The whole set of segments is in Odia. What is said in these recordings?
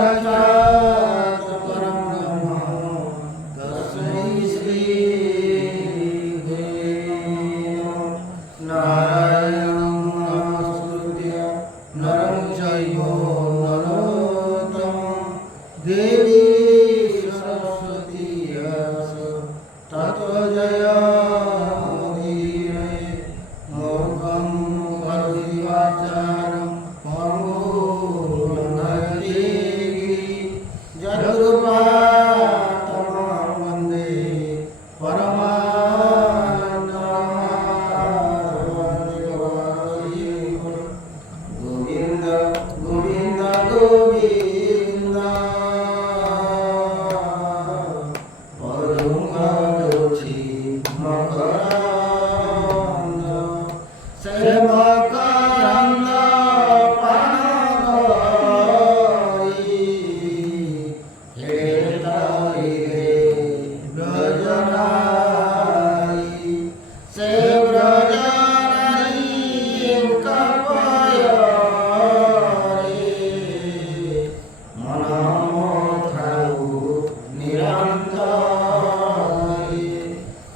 साक्षात् परं ब्रह्म तस्मै श्री नारायणं नमस्कृत्य नरं चैव नरोत्तमं देवी सरस्वती ततो जयमुदीरये मूर्खं करोति वाचालं पङ्गुं लङ्घयते जगद्गुरुपादं वन्दे गोविन्द गोविन्द गोविन्द पदुमलोचि मकरन्द सेवकरन्द पानकरी हेताई रे गजनाई से ब्रजनाई कपयरे मनमोथाउ निरन्तरे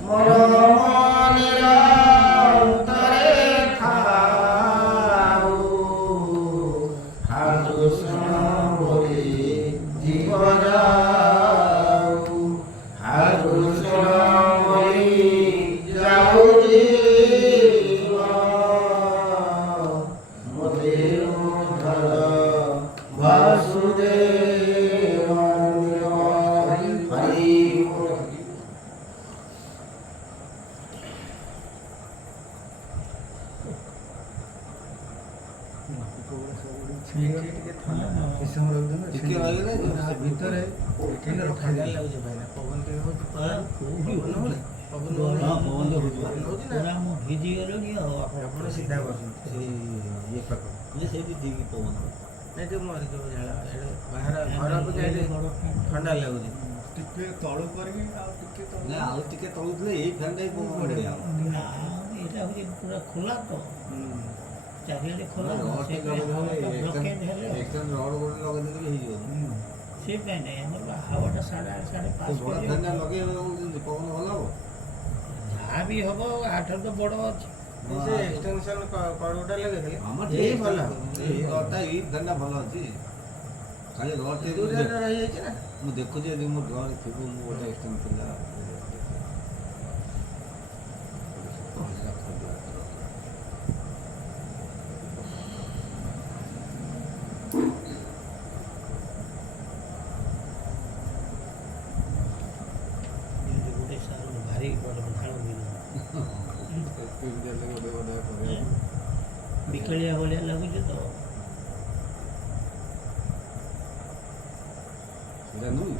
मनम निरन्तरे थाउ हा कृष्ण बोले जीव जाऊ हा कृष्ण बोले जाऊ जीव मोते उद्धर वासुदेव हरि सीधा बाहर घर ठंडा लगुच तलू करके तलु फैन बढ़िया पूरा खोला तो चारिआडे खोला से हावाटा 8:30 फैन लगे पवन भल हम जहाँ भी हम 8 तो बड़ अच्छे एक्सटेंशन कड़ोटा लगे भल फैन भल अच्छी खाली रड मुझे देखुची मो घर थी गोटे एक्सटेंशन भारी बिकलिया भाया लगुच तो नुई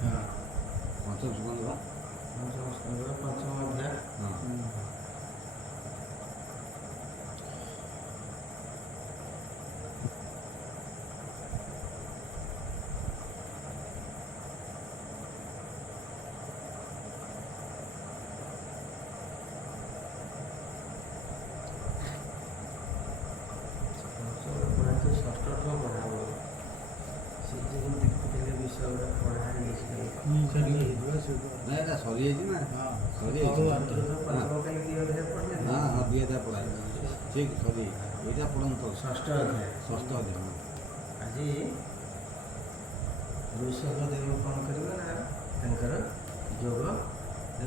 हाँ पंचम सुगंध पंचम अध्याय सरी ना सरी हाँ हाँ 2000 पढ़ा ठीक सरी ये पढ़त षष्ठ अध्याय षष्ठ अध्याय आज ऋषभ देव कौन करेंगे ना तंकर जोग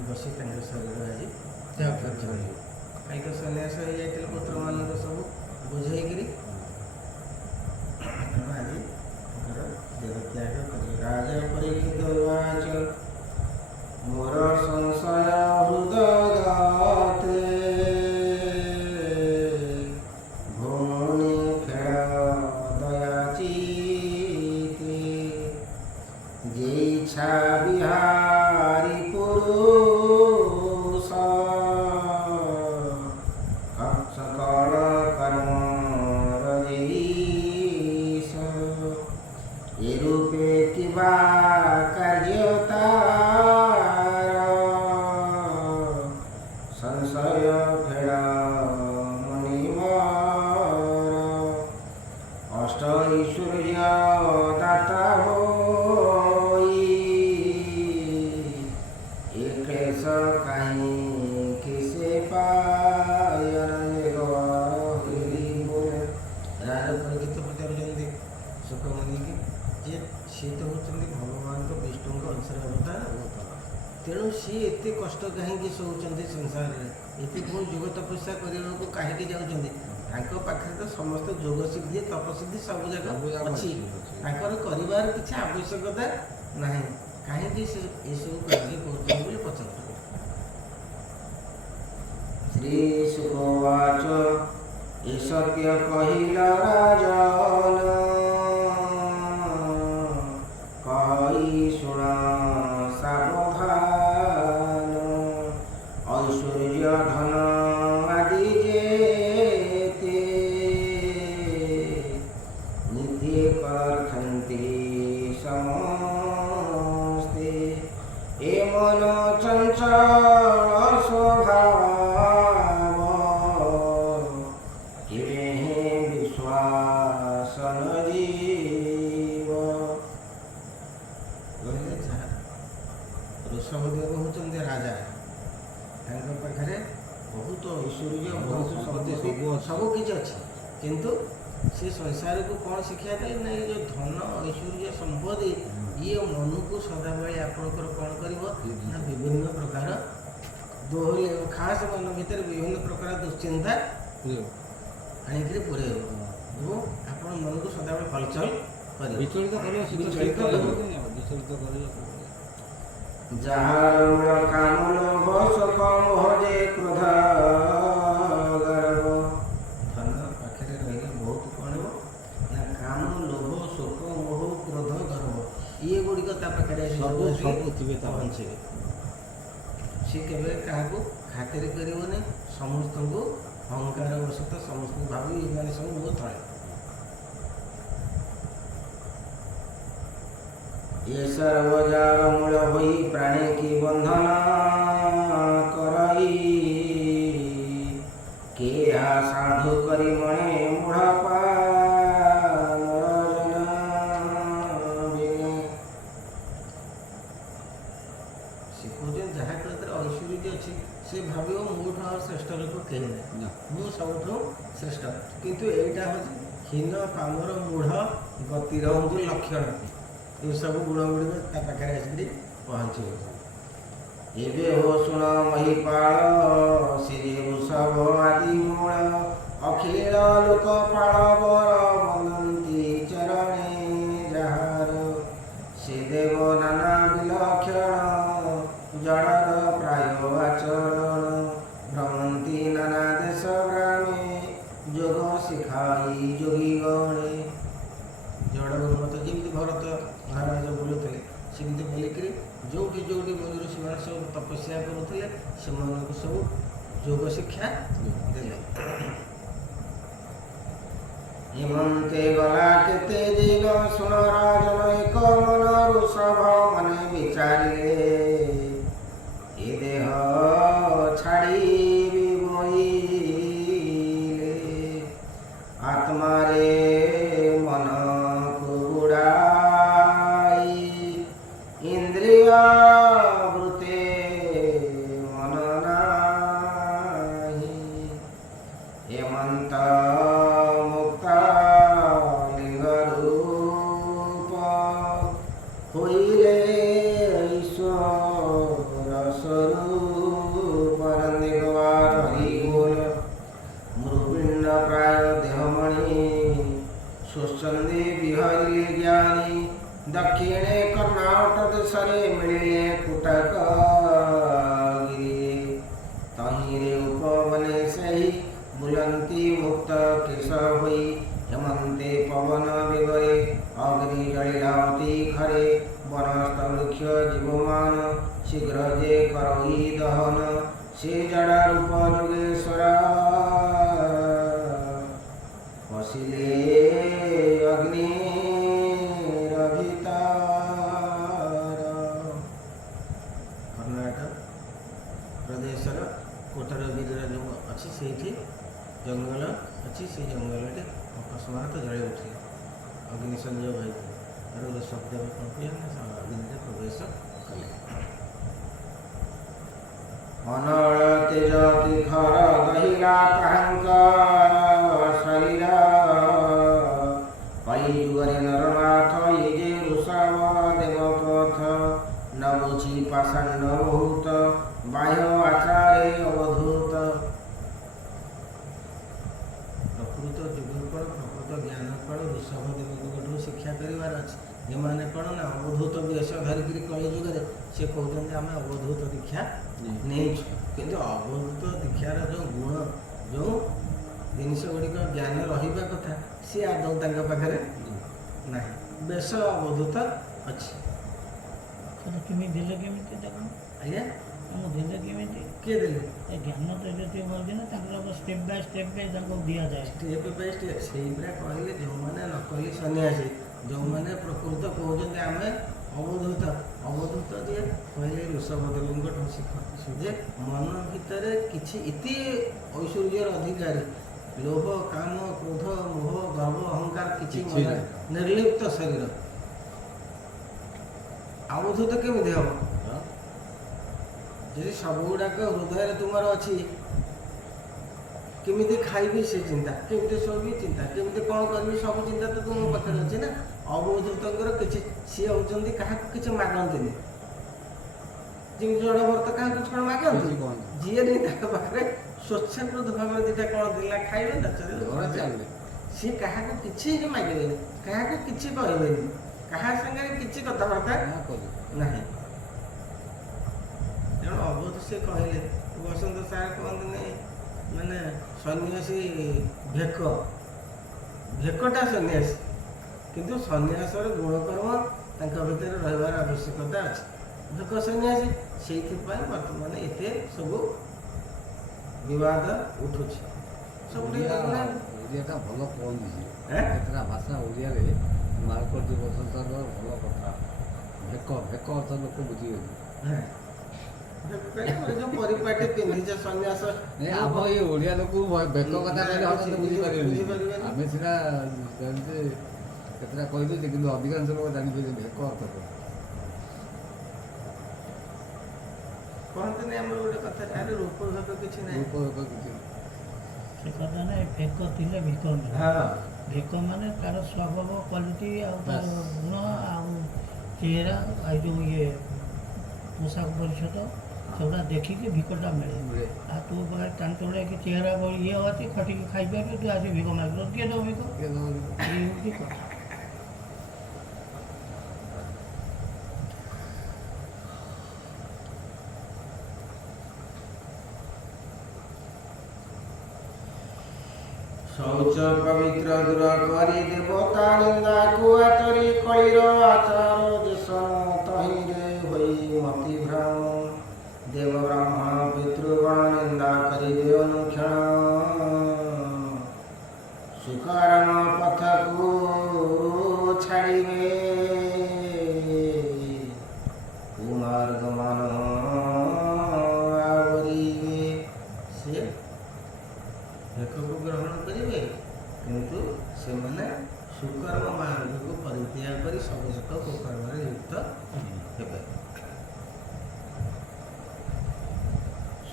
बसी शरीर आज त्याग कहीं सन्यास हो जाते पुत्र मान सब बुझेकरी आज देह त्याग करेंगे राजा परीक्षित उवाच मोर संशय हृदयगाते भूमि खेळ दयाचीते जे इच्छा बिहारी पुरुष सकल कर्म रजीश ए रूपे किबा कार्यता संशय फेड़ा मणिमर अष्ट ऐश्वर्य दाता ନେଇକି ଯେ ସିଏ ତ ହେଉଛନ୍ତି ଭଗବାନଙ୍କ ବିଷ୍ଣୁଙ୍କ ଅଂଶର ଅବତାର। ତେଣୁ ସିଏ ଏତେ କଷ୍ଟ କାହିଁକି ସହୁଛନ୍ତି ସଂସାରରେ, ଏତେ ପୁଣି ଯୋଗ ତପସ୍ୟା କରିବାକୁ କାହିଁକି ଯାଉଛନ୍ତି? ତାଙ୍କ ପାଖରେ ତ ସମସ୍ତ ଯୋଗ ସିଦ୍ଧି ତପସିଦ୍ଧି ସବୁ ଯାକ ଅଛି, ତାଙ୍କର କରିବାର କିଛି ଆବଶ୍ୟକତା ନାହିଁ। କାହିଁକି ସେ ଏସବୁ କାର୍ଯ୍ୟ କରୁଛନ୍ତି ବୋଲି ପଚାରୁଛନ୍ତି। ଶ୍ରୀ ସୁଖବାଚ ଏ ସତ୍ୟ କହିଲା ରାଜନ, କହି ଶୁଣ ସାବଧାନ। ଐଶ୍ୱର୍ଯ୍ୟ ଧନ ଆଦି ଯେତେ ନିଧି କରନ୍ତି ସମସ୍ତେ, ଏ ମନ ଚଞ୍ଚଳ ସ୍ୱଭାବ କେବେ ବିଶ୍ୱାସ ନ ଯିବ। କହିଲେ ଯାହା ଋଷଭଦେବ ହେଉଛନ୍ତି ରାଜା, ତାଙ୍କ ପାଖରେ ବହୁତ ଐଶ୍ୱର୍ଯ୍ୟ ବହୁତ ସମ୍ପତ୍ତି ସବୁ କିଛି ଅଛି, କିନ୍ତୁ ସେ ସଂସାରକୁ କ'ଣ ଶିକ୍ଷା ଦେଲେ ନା ଏ ଯେଉଁ ଧନ ଐଶ୍ୱର୍ଯ୍ୟ ସମ୍ପତ୍ତି ଇଏ ମନକୁ ସଦାବେଳେ ଆପଣଙ୍କର କ'ଣ କରିବ ନା ବିଭିନ୍ନ ପ୍ରକାର ଦୋହଲେଇବ, ଖାସ ମନ ଭିତରେ ବିଭିନ୍ନ ପ୍ରକାର ଦୁଶ୍ଚିନ୍ତା ଆଣିକିରି ପୁରେଇବ ଏବଂ ଆପଣ ମନକୁ ସଦାବେଳେ ହଲଚଲ କରିବ, ବିଚଳିତ କରିବ, ବିଚଳିତ କରିବ। ବିଚଳିତ କରିବ। ଯାହାର ମୂଳ କାମ ଲୋଭ ଶୋକ ମୋହ ଯେ କ୍ରୋଧ ଗର୍ବ। ଧନ ପାଖରେ ରହିଲେ ବହୁତ କ'ଣ ହେବ ନା କାମ ଲୋଭ ଶୋକ ମୋହ କ୍ରୋଧ ଗର୍ବ ଇଏ ଗୁଡ଼ିକ ତା ପାଖରେ ସବୁ ଥିବେ ତା ପହଞ୍ଚିବେ। ସେ କେବେ କାହାକୁ ଖାତିର କରିବନି, ସମସ୍ତଙ୍କୁ ଅହଙ୍କାର ବଶତଃ ସମସ୍ତଙ୍କୁ ଭାବି ଏମାନେ ସବୁ ମୋ ତଳେ। ଏ ସର୍ବଜାର ମୂଳ ହୋଇ ପ୍ରାଣୀ କି ବନ୍ଧନ କରଇ, କେହା ସାଧୁ କରି ମଣେ ମୂଢ଼ ପାନରଜନ ବିନେ। ସେ କହୁଛନ୍ତି ଯାହା ଭିତରେ ଐଶ୍ୱର୍ଯ୍ୟ ଅଛି ସେ ଭାବିବ ମୋଠୁ ଆଉ ଶ୍ରେଷ୍ଠ ଲୋକ କେହି ନାହିଁ, ମୁଁ ସବୁଠୁ ଶ୍ରେଷ୍ଠ। କିନ୍ତୁ ଏଇଟା ହେଉଛି ହୀନ ପାମର ମୂଢ଼ ଗତିର ହେଉଛି ଲକ୍ଷଣ। ଏସବୁ ଗୁଣ ଗୁଡ଼ିକ ତା ପାଖରେ ଆସିକରି ପହଞ୍ଚିବ। ଏବେ ହୋ ଶୁଣ ମହିପାଳ ଶ୍ରୀ ବୃଷଭ ଆଦି ମୂଳ, ଅଖିଳ ଲୋକ ପାଳ ବର ବନ୍ଦନ୍ତି ଚରଣେ ଯାହାର। ସେ ଦେବ ନାନା ବିଲକ୍ଷଣ ଜଡ଼ର ପ୍ରାୟ ଆଚରଣ, ଭ୍ରମନ୍ତି ନାନା ଦେଶ ଗ୍ରାମେ ଯୋଗ ଶିଖାଇ ଯୋଗୀ ଗଣେ। ଜଡ଼ ମତ ଯେମିତି ଭରତ ମହାରାଜ ବୁଲୁଥିଲେ ସେମିତି ବୁଲିକିରି ଯେଉଁଠି ଯେଉଁଠି ମନ୍ଦିର ସେମାନେ ସବୁ ତପସ୍ୟା କରୁଥିଲେ ସେମାନଙ୍କୁ ସବୁ ଯୋଗ ଶିକ୍ଷା ଦେଲେ। ହେମନ୍ତେ ଗଲା କେତେ ଦିନ ଶୁଣ ରାଜନ ଏକ ମନ ଋଷଭ ମନେ ବିଚାରିଲେ, ଏ ଦେହ ଛାଡ଼ିବି ବୋଇଲେ। ଆତ୍ମାରେ ମନକୁ ବୁଡ଼ାଇ ଇନ୍ଦ୍ରିୟ ବୃତ୍ତେ ମନ ନାହିଁ। ହେମନ୍ତ ମୁକ୍ତ ଲିଙ୍ଗ ରୂପ ହୋଇଲେ ଈଶ୍ୱର ସ୍ୱରୂପ। ନନ୍ଦିଗବାର ହରିଗୋଲ ମୃବିଣ୍ଡ ପ୍ରାୟ ଦେହମଣି, ଶୋଷନ୍ତି ବିହରିଲେ ଜ୍ଞାନୀ। ଦକ୍ଷିଣେ କର୍ଣ୍ଣାଟ ଦେଶରେ ମିଳିଲେ କୁଟକ ଗିରି, ତହିଁରେ ଉପବନେ ସେହି ବୁଲନ୍ତି ମୁକ୍ତ କେଶ ହୋଇ। ହେମନ୍ତେ ପବନ ବେଗରେ ଅଗ୍ନି ଜଳିଲା ଅତି ଖରେ, ବନସ୍ଥ ବୃକ୍ଷ ଜୀବମାନ ଶୀଘ୍ର ଯେ କରଇ ଦହନ। ସେ ଜଡ଼ା ରୂପ ଯୋଗେଶ୍ୱର ବସିଲେ ଅଗ୍ନିର ଭିତର। କର୍ଣ୍ଣାଟକ ପ୍ରଦେଶର କୋଟରଗିରିର ଯେଉଁ ଅଛି ସେଇଠି ଜଙ୍ଗଲ ଅଛି, ସେଇ ଜଙ୍ଗଲଟି ଅକସ୍ମାତ ଜଳି ଉଠିଲା, ଅଗ୍ନି ସଂଯୋଗ ହୋଇଥିଲା। ତାର ଶବ୍ଦ କ'ଣ କଲେ ନା ଅଗ୍ନିରେ ପ୍ରବେଶ କଲେ। ଅନଳ ତେଜ ତୀଖର ଦହିଲା ତାହାଙ୍କ ଶରୀର, କଳି ଯୁଗରେ ନର ପାର୍ଥ ଏ ଯେ ଋଷଭ ଦେବପଥ ନବୁଛି ପାଷାଣ୍ଡ ବହୁତ ବାହ୍ୟ ଆଚାରେ ଅବଧୂତ। ପ୍ରକୃତ ଯୁଗଫଳ ପ୍ରକୃତ ଜ୍ଞାନ ଫଳ ଋଷଭ ଦେବଙ୍କଠୁ ଶିକ୍ଷା କରିବାର ଅଛି। ଏମାନେ କ'ଣ ନା ଅବଧୂତ ବେଶ ଧରିକିରି କଳି ଯୁଗରେ ସେ କହୁଛନ୍ତି ଆମେ ଅବଧୂତ ଦୀକ୍ଷା ନେଇଛୁ, କିନ୍ତୁ ଅବଧୂତ ଦୀକ୍ଷାର ଯେଉଁ ଗୁଣ ଯେଉଁ ଜିନିଷ ଗୁଡ଼ିକ ଜ୍ଞାନ ରହିବା କଥା ସିଏ ଆଦୌ ତାଙ୍କ ପାଖରେ ନାହିଁ। ବେଶ ଅବଧୂତ ଅଛି। କେମିତି ଦେଲେ କେମିତି ତାକୁ ଆଜ୍ଞା ତାଙ୍କୁ ଦେଲେ କେମିତି କିଏ ଦେଲେ? ଏ ଜ୍ଞାନ ତ ଯେତିକି କହୁଛି ନା ତାଙ୍କର ଷ୍ଟେପ୍ ବାଇ ତାଙ୍କୁ ଦିଆଯାଏ। ଷ୍ଟେପ୍ ବାଇ ଷ୍ଟେପ୍ ସେଇଗୁଡ଼ା କହିଲେ ଯେଉଁମାନେ ନକଲି ସନ୍ନ୍ୟାସୀ, ଯେଉଁମାନେ ପ୍ରକୃତ କହୁଛନ୍ତି ଆମେ ଅବଧୂତ, ଅବଧୂତ ଯିଏ କହିଲେ ଋଷଭଦେବଙ୍କଠୁ ଶିଖ ଯେ ମନ ଭିତରେ କିଛି ଇତି ଐଶ୍ୱର୍ଯ୍ୟର ଅଧିକାରୀ ଲୋଭ କାମ କ୍ରୋଧ ମୋହ ଗର୍ବ ଅହଙ୍କାର କିଛି ମନ ନିର୍ଲିପ୍ତ ଶରୀର ଅବଧୂତ କେମିତି ହେବ? ଯଦି ସବୁଗୁଡ଼ାକ ହୃଦୟରେ ତୁମର ଅଛି, କେମିତି ଖାଇବି ସେ ଚିନ୍ତା, କେମିତି ଶୋଇବି ଚିନ୍ତା, କେମିତି କ'ଣ କରିବି ସବୁ ଚିନ୍ତା ତ ତୁମ ପାଖରେ ଅଛି ନା। ଅବଧୂତଙ୍କର କିଛି ସିଏ ହେଉଛନ୍ତି କାହାକୁ କିଛି ମାଗନ୍ତିନି, ଯେମିତି ଜଡ଼ଭର୍ତ୍ତ କାହାକୁ ଛଡ଼ ମାଗନ୍ତି, ଯିଏ ନେଇ ତାଙ୍କ ପାଖରେ ସ୍ୱଚ୍ଛାକୃତ ଭାବରେ ଦୁଇଟା କ'ଣ ଦେଲା ଖାଇବେ ନା ଚାଲିବେ। ସିଏ କାହାକୁ କିଛି ହିଁ ମାଗିବେନି, କାହାକୁ କିଛି କହିବେନି, କାହା ସାଙ୍ଗରେ କିଛି କଥାବାର୍ତ୍ତା ନାହିଁ। ତେଣୁ ଅବଧୂତ ସେ କହିଲେ ବସନ୍ତ ସାର୍ କହନ୍ତିନି ମାନେ ସନ୍ନ୍ୟାସୀ ଭେକଟା ସନ୍ନ୍ୟାସୀ, କିନ୍ତୁ ସନ୍ନ୍ୟାସର ଗୁଣକର୍ମ ତାଙ୍କ ଭିତରେ ରହିବାର ଆବଶ୍ୟକତା ଅଛି। ଭେକ ସନ୍ନ୍ୟାସୀ ସେଇଥିପାଇଁ ବର୍ତ୍ତମାନ ଏତେ ସବୁ ବିବାଦ ଉଠୁଛି। ସବୁ ଓଡ଼ିଆଟା ଭଲ କୁହନ୍ତି, କେତେଟା ଭାଷା ଓଡ଼ିଆରେ ମାର୍କଟି ବସନ୍ତର ଭଲ କଥା। ଭେକ ଭେକ ଅର୍ଥ ଲୋକ ବୁଝିବେନି। ଯୋଉ ପରିପାଟି ପିନ୍ଧିଛ ସନ୍ନ୍ୟାସ, ଆମ ଏଇ ଓଡ଼ିଆ ଲୋକ ଭେକ କଥା କହିଲେ ହଠାତ୍ ବୁଝିପାରିବେନି। ଆମେ ସିନା ଜାଣିଛେ କେତେଟା କହିଦେଉଛେ, କିନ୍ତୁ ଅଧିକାଂଶ ଲୋକ ଜାଣିପାରିବେ ଭେକ ଅର୍ଥ କ'ଣ। କହନ୍ତିନି ଆମର ଗୋଟେ କଥା ତାର ରୂପ ଭେକ କିଛି ନାହିଁ। ରୂପ ଭେକ କିଛି ସେ କଥା ନାହିଁ, ଭେକ ଥିଲେ ଭିକ ନୁହେଁ। ହଁ ଭେକ ମାନେ ତାର ସ୍ୱଭାବ କ୍ୱାଲିଟି ଆଉ ତାର ଗୁଣ ଆଉ ଚେହେରା ଆଉ ଯେଉଁ ପୋଷାକ ପରିଚ୍ଛଦ ସେଗୁଡ଼ା ଦେଖିକି ଭିକଟା ମିଳେ। ଆଉ ତୁ ଟାଣି ତୋଳେଇକି ଚେହେରା ଇଏ ଅଛି ଖଟିକି ଖାଇପାରିବୁ, ତୁ ଆସି ଭିକ ମାଗିଲ କିଏ ଦେବ ଭିକ? ଏଇ ହେଉଛି କଥା। ଶୌଚ ପବିତ୍ର ଦୂର କରି ଦେବତା ନିନ୍ଦାକୁ ଆଚରି କଳିର ଆଚାର ଦେଶ ତହିଁରେ ହୋଇ ମତି ଭ୍ରମ ଦେବ ବ୍ରହ୍ମ ପିତୃଗଣ ନିନ୍ଦା କରିବେ ଅନୁକ୍ଷଣ ସୁକର୍ମ ପଥକୁ ଛାଡ଼ିବେ କୁମାର୍ଗମାନ ଆବରିବେ। ସେ ଭେକକୁ ଗ୍ରହଣ କରିବେ, କିନ୍ତୁ ସେମାନେ ସୁକର୍ମ ମାର୍ଗକୁ ପରିତ୍ୟାଗ କରି ସବୁଯାକ କୁକର୍ମରେ ଲିପ୍ତ ହେବେ।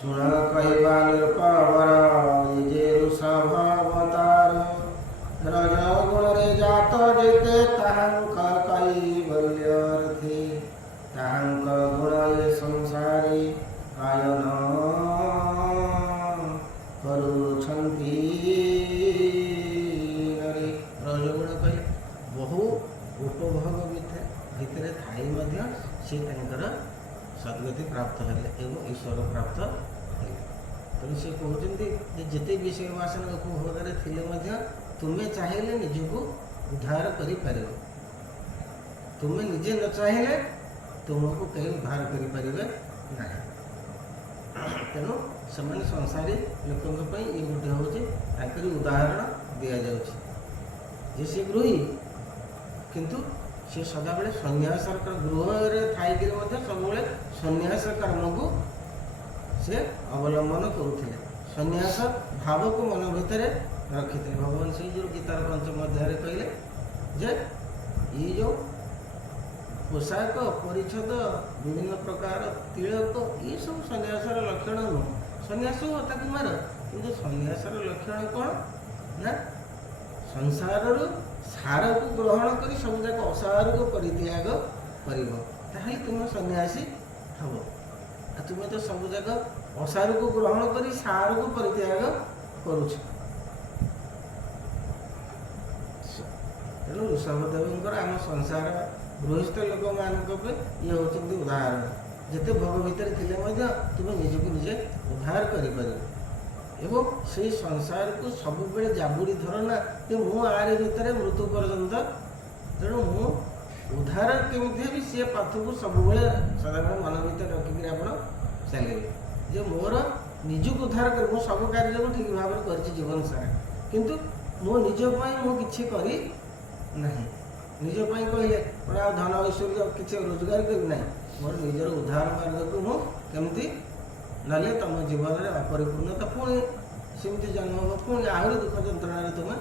ଶୁଣ କହିବା ନିରୁପବର ଏ ଯେ ଋଷଭ ଅବତାର ରଜଗୁଣରେ ଜାତ ଯେତେ ତାହାଙ୍କ କୈବଲ୍ୟର୍ଥୀ ତାହାଙ୍କ ଗୁଣ ଏ ସଂସାରେ ଆୟନ କରୁଛନ୍ତି। ରଜଗୁଣ କହିଲେ ବହୁ ଉପଭୋଗ ଭିତରେ ଥାଇ ମଧ୍ୟ ସେ ତାଙ୍କର ସଦ୍ଗତି ପ୍ରାପ୍ତ ହେଲେ ଏବଂ ଈଶ୍ୱର ପ୍ରାପ୍ତ ହେଲେ। ତେଣୁ ସେ କହୁଛନ୍ତି ଯେ ଯେତେ ବିଷୟ ବାସନା ଉପଭୋଗରେ ଥିଲେ ମଧ୍ୟ ତୁମେ ଚାହିଁଲେ ନିଜକୁ ଉଦ୍ଧାର କରିପାରିବ, ତୁମେ ନିଜେ ନ ଚାହିଁଲେ ତୁମକୁ କେହି ଉଦ୍ଧାର କରିପାରିବେ ନାହିଁ। ତେଣୁ ସେମାନେ ସଂସାରୀ ଲୋକଙ୍କ ପାଇଁ ଇଏ ଗୋଟେ ହେଉଛି ତାଙ୍କରି ଉଦାହରଣ ଦିଆଯାଉଛି ଯେ ସେ ଗୃହୀ, କିନ୍ତୁ ସେ ସଦାବେଳେ ସନ୍ନ୍ୟାସର ଗୃହରେ ଥାଇକିରି ମଧ୍ୟ ସବୁବେଳେ ସନ୍ନ୍ୟାସ କର୍ମକୁ ସେ ଅବଲମ୍ବନ କରୁଥିଲେ, ସନ୍ନ୍ୟାସ ଭାବକୁ ମନ ଭିତରେ ରଖିଥିଲେ। ଭଗବାନ ସେଇ ଯେଉଁ ଗୀତାର ପଞ୍ଚମ ଅଧ୍ୟାୟରେ କହିଲେ ଯେ ଏଇ ଯେଉଁ ପୋଷାକ ପରିଚ୍ଛଦ ବିଭିନ୍ନ ପ୍ରକାର ତିଳକ ଏସବୁ ସନ୍ନ୍ୟାସର ଲକ୍ଷଣ ନୁହଁ। ସନ୍ନ୍ୟାସ ତାକୁ ମାର, କିନ୍ତୁ ସନ୍ନ୍ୟାସର ଲକ୍ଷଣ କ'ଣ ନା ସଂସାରରୁ ସାରକୁ ଗ୍ରହଣ କରି ସବୁ ଯାକ ଅସାରକୁ ପରିତ୍ୟାଗ କରିବ, ତାହେଲେ ତୁମେ ସନ୍ନ୍ୟାସୀ ହେବ। ଆଉ ତୁମେ ତ ସବୁ ଯାକ ଅସାରକୁ ଗ୍ରହଣ କରି ସାରକୁ ପରିତ୍ୟାଗ କରୁଛ। ତେଣୁ ଋଷଭଦେବଙ୍କର ଆମ ସଂସାର ଗୃହସ୍ଥ ଲୋକମାନଙ୍କ ପାଇଁ ଇଏ ହେଉଛନ୍ତି ଉଦାହରଣ। ଯେତେ ଭୋଗ ଭିତରେ ଥିଲେ ମଧ୍ୟ ତୁମେ ନିଜକୁ ନିଜେ ଉଦ୍ଧାର କରିପାରିବ ଏବଂ ସେଇ ସଂସାରକୁ ସବୁବେଳେ ଜାବୁଡ଼ି ଧର ନା ଯେ ମୁଁ ଆରି ଭିତରେ ମୃତ୍ୟୁ ପର୍ଯ୍ୟନ୍ତ, ତେଣୁ ମୁଁ ଉଦ୍ଧାର କେମିତି ହେବି ସିଏ ପାଥକୁ ସବୁବେଳେ ସଦାବେଳେ ମନ ଭିତରେ ରଖିକିରି ଆପଣ ଚାଲିବେ ଯେ ମୋର ନିଜକୁ ଉଦ୍ଧାର କରି ମୁଁ ସବୁ କାର୍ଯ୍ୟକୁ ଠିକ୍ ଭାବରେ କରିଛି ଜୀବନ ସାରା, କିନ୍ତୁ ମୋ ନିଜ ପାଇଁ ମୁଁ କିଛି କରି ନାହିଁ। ନିଜ ପାଇଁ କହିଲେ କ'ଣ ଆଉ ଧନ ଐଶ୍ୱର୍ଯ୍ୟ କିଛି ରୋଜଗାର କରି ନାହିଁ, ମୋର ନିଜର ଉଦ୍ଧାର ମାର୍ଗକୁ ମୁଁ କେମିତି, ନହେଲେ ତୁମ ଜୀବନରେ ଅପରିପୂର୍ଣ୍ଣତା ପୁଣି ସେମିତି ଜନ୍ମ ହେବ, ପୁଣି ଆହୁରି ଦୁଃଖ ଯନ୍ତ୍ରଣାରେ ତୁମେ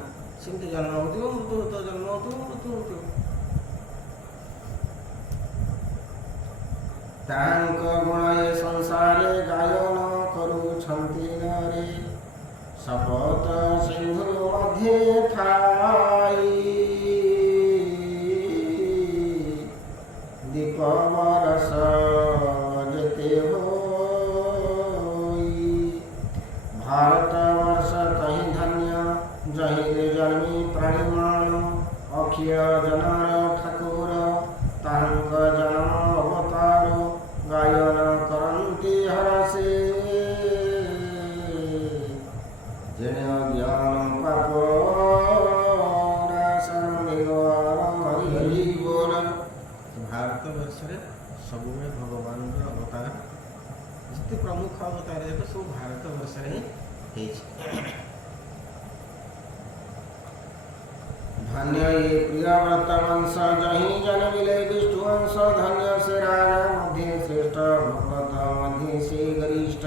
ସେମିତି ଜନ୍ମ ହେଉଥିବ, ମୃତ୍ୟୁ ହେଉଥିବ, ଜନ୍ମ ହେଉଥିବ, ମୃତ୍ୟୁ ହେଉଥିବ। ତାଙ୍କ ଗୁଣ ଏ ସଂସାରେ ଗାୟନ କରୁଛନ୍ତି ନାରୀ, ଶପଥ ସିନ୍ଧୁ ମଧ୍ୟେ ଥାଇ ଦୀପ ବରଷ ଯେତେ ହୋଇ, ଭାରତ ବର୍ଷ ତହିଁ ଧନ୍ୟ ଜହିରେ ଜନ୍ମି ପ୍ରାଣିମାଣ, ଅଖିଳ ଜନର ଠାକୁର ତାଙ୍କ ଜନ୍ମ ଅବତାର, ଗାୟନ କରନ୍ତି ହରସେ ଯେଣେ ଜ୍ଞାନ ପାପ ନାଶନ ହରି ବୋଲ। ଭାରତ ବର୍ଷରେ ସବୁବେଳେ ଭଗବାନଙ୍କର ଅବତାର, ଯେତେ ପ୍ରମୁଖ ଅବତାର ଯାକ ସବୁ ଭାରତ ବର୍ଷରେ ହିଁ ହେଇଛି। धन्य ये प्रियव्रत वंश जहि जन्मिले विष्णु वंश, धन्य से राजा मध्य श्रेष्ठ भगवत मध्य से गरिष्ठ,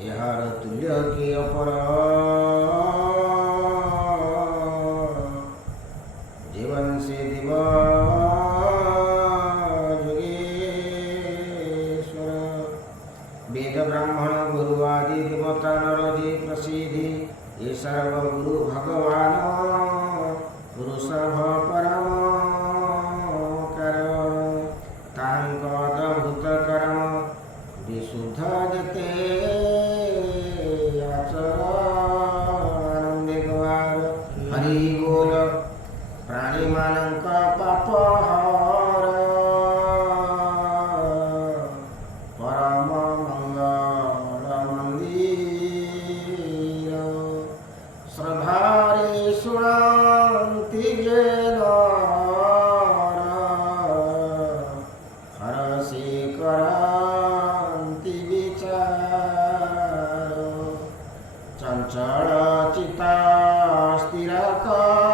एहार तुल्य के अपर जीवन से दिव जुगेश्वर, वेद ब्राह्मण गुरु आदि देवता नर जे प्रसिद्धि, ये सर्व गुरु भगवान पुरुष परम कारण, तांक अद्भुत कर्म विशुद्ध जते आचर आनंदे गवार, हरि बोल। प्राणी मानक पाप हर परम मंगल मंदिर, श्रद्धारे शुणन्ति ये नर, हरसि करन्ति विचार, चञ्चल चित्ता स्थिरकारी,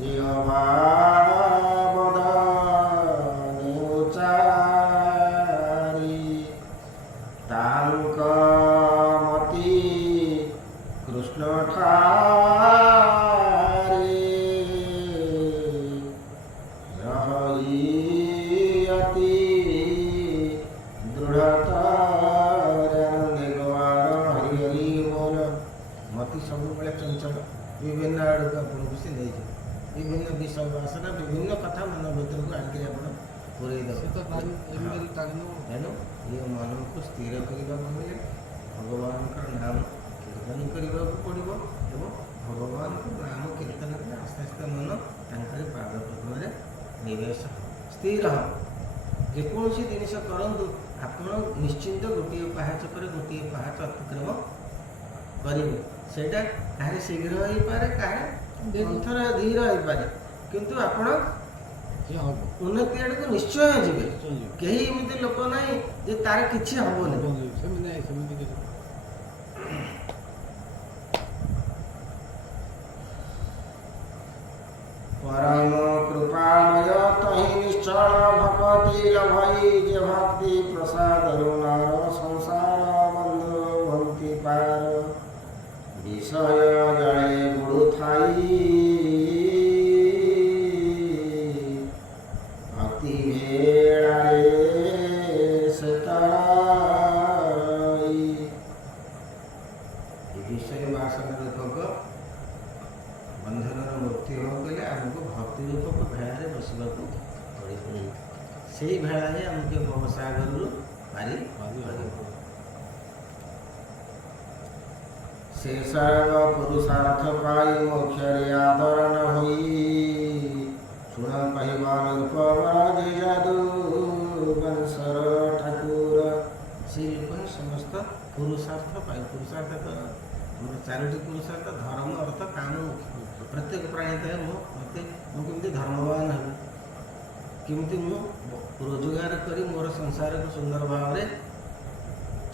जिह्वा वदने उच्चारी, तांक मति कृष्ण ठारे, रहि अति दृढ़तारे आनंदे गवार, हरि हरि बोल। मति ସବୁବେଳେ ଚଞ୍ଚଳ, ବିଭିନ୍ନ ଆଡ଼କୁ ଆପଣଙ୍କୁ ସେ ନେଇଯିବ, ବିଭିନ୍ନ ବିଷୟ ବାସନା ବିଭିନ୍ନ କଥା ମନ ଭିତରକୁ ଆଣିକି ଆପଣ ପୁରେଇ ଦେବ। ତେଣୁ ଏ ମନକୁ ସ୍ଥିର କରିବାକୁ ହେଲେ ଭଗବାନଙ୍କର ନାମ କୀର୍ତ୍ତନ କରିବାକୁ ପଡ଼ିବ ଏବଂ ଭଗବାନଙ୍କ ନାମ କୀର୍ତ୍ତନ କଲେ ଆସ୍ତେ ଆସ୍ତେ ମନ ତାଙ୍କରି ପାଦ ପଦ୍ମରେ ନିବେଶ ହେବ, ସ୍ଥିର ହେବ। ଯେକୌଣସି ଜିନିଷ କରନ୍ତୁ ଆପଣ ନିଶ୍ଚିନ୍ତ ଗୋଟିଏ ପାହାଚ ପରେ ଗୋଟିଏ ପାହାଚ ଅତିକ୍ରମ କରିବେ। ସେଇଟା କାହାରି ଶୀଘ୍ର ହେଇପାରେ, କାହାର ଥର ଧୀର ହେଇପାରେ, କିନ୍ତୁ ଆପଣ ଉନ୍ନତି ଆଡ଼କୁ ନିଶ୍ଚୟ ଯିବେ। କେହି ଏମିତି ଲୋକ ନାହିଁ ଯେ ତାର କିଛି ହବନି। परम कृपामय तहि निश्चल भक्ति लभई, जे भक्ति प्रसाद नार संसार बंधु भक्ति पार, विषय जड़े गुरु थाई भक्ति भेड़ारे से तराई। विषय वासना रूपक ଭକ୍ତି ହେବାକୁ ଗଲେ ଆମକୁ ଭକ୍ତି ରୂପକ ଭେଳାରେ ବସିବାକୁ ପଡ଼ିବ। ସେଇ ଭେଳା ହିଁ ଆମକୁ ଭବସାଗରରୁ ପାରି କରିବ। ସେ ସର୍ବ ପୁରୁଷାର୍ଥ ପାଇ ମୋକ୍ଷରେ ଆଦରଣ ହୋଇ ଶୁଣ କହିବା ନିରୁପମର ଯେ ଯାଦୁ ବଂଶର ଠାକୁର। ସେଇ ଲୋକ ହିଁ ସମସ୍ତ ପୁରୁଷାର୍ଥ ପାଇ। ପୁରୁଷାର୍ଥ ଆମର 4ଟି ପୁରୁଷାର୍ଥ ଧର୍ମ ଅର୍ଥ କାମ ମୋକ୍ଷ। ପ୍ରତ୍ୟେକ ପ୍ରାଣୀ ଥାଏ ମୁଁ କେମିତି ଧର୍ମବାନ ହେବି, କେମିତି ମୁଁ ରୋଜଗାର କରି ମୋର ସଂସାରକୁ ସୁନ୍ଦର ଭାବରେ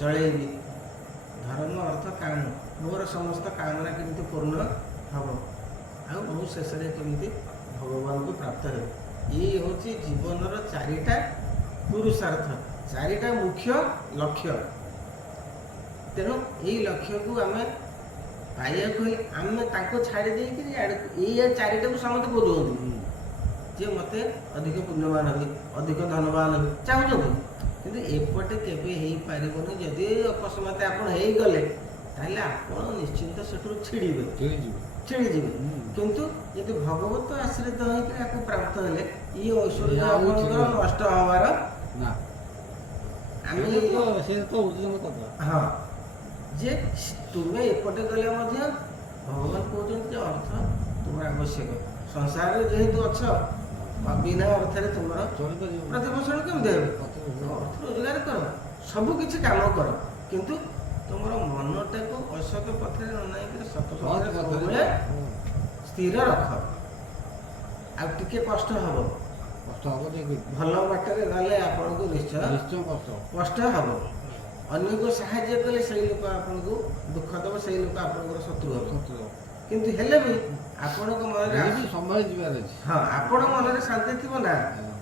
ଚଳେଇବି, ଧର୍ମ ଅର୍ଥ କାମ ମୋର ସମସ୍ତ କାମନା କେମିତି ପୂର୍ଣ୍ଣ ହେବ, ଆଉ ମୁଁ ଶେଷରେ କେମିତି ଭଗବାନଙ୍କୁ ପ୍ରାପ୍ତ ହେବି। ଇଏ ହେଉଛି ଜୀବନର 4ଟା ପୁରୁଷାର୍ଥ, 4ଟା ମୁଖ୍ୟ ଲକ୍ଷ୍ୟ। ତେଣୁ ଏଇ ଲକ୍ଷ୍ୟକୁ ଆମେ ପାଇବାକୁ ହେଲେ ଆମେ ତାକୁ ଛାଡ଼ି ଦେଇକିରି ଏଇ 4ଟାକୁ ସମସ୍ତେ ବୁଝୁଛନ୍ତି ଯେ ମୋତେ ଅଧିକ ପୁଣ୍ୟବାନ ହେବି, ଅଧିକ ଧନବାନ ହେବି ଚାହୁଁଛନ୍ତି, କିନ୍ତୁ ଏପଟେ କେବେ ହେଇପାରିବନି। ଯଦି ଅକସ୍ମାତ ଆପଣ ହେଇଗଲେ ତାହେଲେ ଆପଣ ନିଶ୍ଚିନ୍ତ ସେଠୁ ଛିଡ଼ିଯିବେ। କିନ୍ତୁ ଯଦି ଭଗବତ ଆଶ୍ରିତ ହେଇକି ଆକୁ ପ୍ରାପ୍ତ ହେଲେ ଇଏ ଐଶ୍ୱର୍ଯ୍ୟ ଆପଣଙ୍କର ନଷ୍ଟ ହବାର ନା। ଆମେ ସେ ତ ଉଦ୍ୟମ କଥା। ହଁ, ଯେ ତୁମେ ଏପଟେ ଗଲେ ମଧ୍ୟ ଭଗବାନ କହୁଛନ୍ତି ଯେ ଅର୍ଥ ତୁମର ଆବଶ୍ୟକ। ସଂସାରରେ ଯେହେତୁ ଅଛ, ବିନା ଅର୍ଥରେ ତୁମର ପ୍ରତିପୋଷଣ କେମିତି ହେବ? ଅର୍ଥ ରୋଜଗାର କର, ସବୁ କିଛି କାମ କର, କିନ୍ତୁ ତୁମର ମନଟାକୁ ଅସତ ପଥରେ ନ ନେଇକି ସତ ପଥରେ ସବୁବେଳେ ସ୍ଥିର ରଖ। ଆଉ ଟିକେ କଷ୍ଟ ହେବ, ଭଲ ବାଟରେ ଗଲେ ଆପଣଙ୍କୁ ନିଶ୍ଚୟ କଷ୍ଟ ହେବ। ଅନ୍ୟକୁ ସାହାଯ୍ୟ କଲେ ସେଇ ଲୋକ ଆପଣଙ୍କୁ ଦୁଃଖ ଦେବ, ସେଇ ଲୋକ ଆପଣଙ୍କର ଶତ୍ରୁ ହେବ। କିନ୍ତୁ ହେଲେ ବି ଆପଣଙ୍କ ମନରେ ସମୟ ଯିବାର ଅଛି। ହଁ, ଆପଣଙ୍କ ମନରେ ଶାନ୍ତି ଥିବ ନା,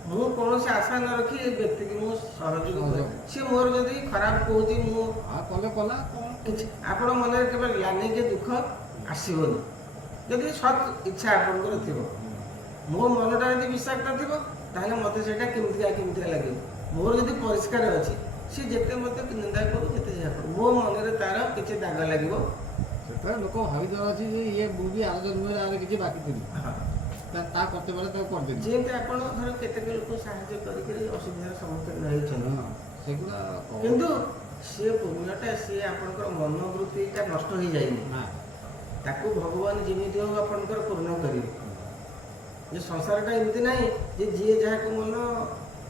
ମୁଁ କୌଣସି ଆଶା ନ ରଖି ଏ ବ୍ୟକ୍ତିକି ମୁଁ ସହଯୋଗ କରେ, ସିଏ ମୋର ଯଦି ଖରାପ କହୁଛି ମୁଁ କଲା କିଛି ଆପଣଙ୍କ ମନରେ କେବେ ଲାନିକି ଦୁଃଖ ଆସିବନି। ଯଦି ସତ୍ ଇଚ୍ଛା ଆପଣଙ୍କର ଥିବ, ମୋ ମନଟା ଯଦି ବିଷାକ୍ତ ଥିବ ତାହେଲେ ମୋତେ ସେଇଟା କେମିତିକା ଲାଗିବ। ମୋର ଯଦି ପରିଷ୍କାର ଅଛି, ସିଏ ଯେତେ ମୋତେ ନିନ୍ଦା କରୁ, ଯେତେ ଯାହା କରୁ, ମୋ ମନରେ ତାର କିଛି ଦାଗ ଲାଗିବ। ସେତେବେଳେ ଲୋକ ଭାବିବାର ଅଛି ଯେ ଇଏ ମୁଁ ବି ଆଉ ଜନ୍ମରେ ଆହୁରି କିଛି ବାକି ଥିଲି, ତା କର୍ତ୍ତବ୍ୟରେ ତାକୁ କରିଦେଲି। ଯେମିତି ଆପଣ ଧର କେତେକ ଲୋକ ସାହାଯ୍ୟ କରିକି ଅସୁବିଧାର ସମ୍ମୁଖୀନ ହେଇଛନ୍ତି, ସେଗୁଡ଼ା କିନ୍ତୁ ସେ ପୁଣ୍ୟଟା ସିଏ ଆପଣଙ୍କର ମନୋବୃତ୍ତିଟା ନଷ୍ଟ ହେଇଯାଇନି। ତାକୁ ଭଗବାନ ଯେମିତି ହଉ ଆପଣଙ୍କର ପୂର୍ଣ୍ଣ କରିବେ। ଯେ ସଂସାରଟା ଏମିତି ନାହିଁ ଯେ ଯିଏ ଯାହାକୁ ମନ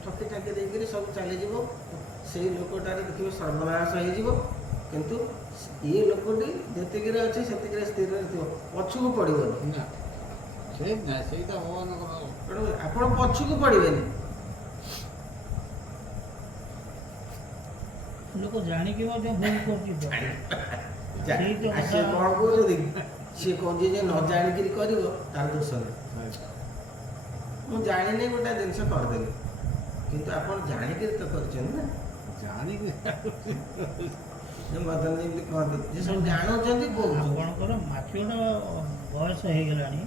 ଠକି ଠାକି ଦେଇକରି ସବୁ ଚାଲିଯିବ, ସେଇ ଲୋକଟାରେ ଦେଖିବେ ସର୍ବନାଶ ହେଇଯିବ। କିନ୍ତୁ ଇଏ ଲୋକଟି ଯେତିକିରେ ଅଛି ସେତିକିରେ ସ୍ଥିରରେ ଥିବ, ପଛକୁ ପଡ଼ିବନି। ସେଇଟା ଭଗବାନଙ୍କର। ତେଣୁ ଆପଣ ପଛକୁ ପଡ଼ିବେନି। ଲୋକ ଜାଣିକି ମଧ୍ୟ ଭୁଲ କରୁଛି ତ। ସିଏ କ'ଣ କହୁଛନ୍ତି, ସିଏ କହୁଛି ଯେ ନ ଜାଣିକିରି କରିବ ତାର ଦୋଷ ନାହିଁ। ମୁଁ ଜାଣିନି ଗୋଟେ ଜିନିଷ କରିଦେଲି, କିନ୍ତୁ ଆପଣ ଜାଣିକିରି ତ କରିଛନ୍ତି ନା। ଜାଣିକି ମଦନ ଯେମିତି କହନ୍ତି ଯେ ସବୁ ଜାଣୁଛନ୍ତି କହୁଛନ୍ତି। ଆପଣଙ୍କର ମାଛୁଆର ବୟସ ହେଇଗଲାଣି,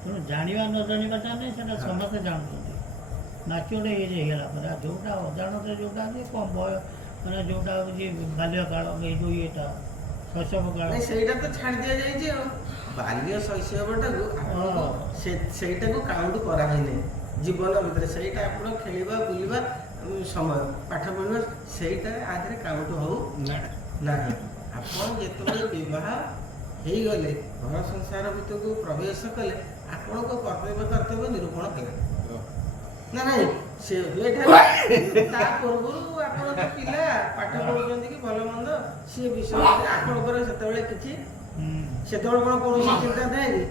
ତେଣୁ ଜାଣିବା ନ ଜାଣିବାଟା ନାହିଁ, ସେଟା ସମସ୍ତେ ଜାଣୁଛନ୍ତି। ମାଛୁଆର ଏଜ୍ ହେଇଗଲା ପରେ ଯେଉଁଟା ଅଜାଣତରେ ଯେଉଁଟା ଅଛି କମ୍ ବୟସ, ମାନେ ଯେଉଁଟା ହେଉଛି ବାଲ୍ୟକାଳ, ଏଇ ଯେଉଁ ଇଏଟା ଶୈଶବ କାଳ, ସେଇଟା ତ ଛାଡ଼ି ଦିଆଯାଇଛି। ଆଉ ବାଲ୍ୟ ଶୈଶବଟାକୁ ସେଇଟାକୁ କାଉଣ୍ଟ କରାହେଇନି ଜୀବନ ଭିତରେ। ସେଇଟା ଆପଣ ଖେଳିବା ବୁଲିବା ସମୟ, ପାଠ ପଢ଼ିବା, ସେଇଟା ଆଧିରେ କାଉଣ୍ଟ ହଉ ନାହିଁ। ଆପଣ ଯେତେବେଳେ ବିବାହ ହେଇଗଲେ, ଘର ସଂସାର ଭିତରକୁ ପ୍ରବେଶ କଲେ, ଆପଣଙ୍କ କର୍ତ୍ତବ୍ୟ ନିରୂପଣ କଲେ ନା ନାହିଁ। ସେ ତା ପୂର୍ବରୁ ଆପଣ ତ ପିଲା ପାଠ ପଢ଼ୁଛନ୍ତି କି ଭଲ ମନ୍ଦ, ସିଏ ବିଷୟରେ ଆପଣଙ୍କର ସେତେବେଳେ କିଛି ସେତେବେଳେ କ'ଣ କୌଣସି ଚିନ୍ତା ଥାଏ କି?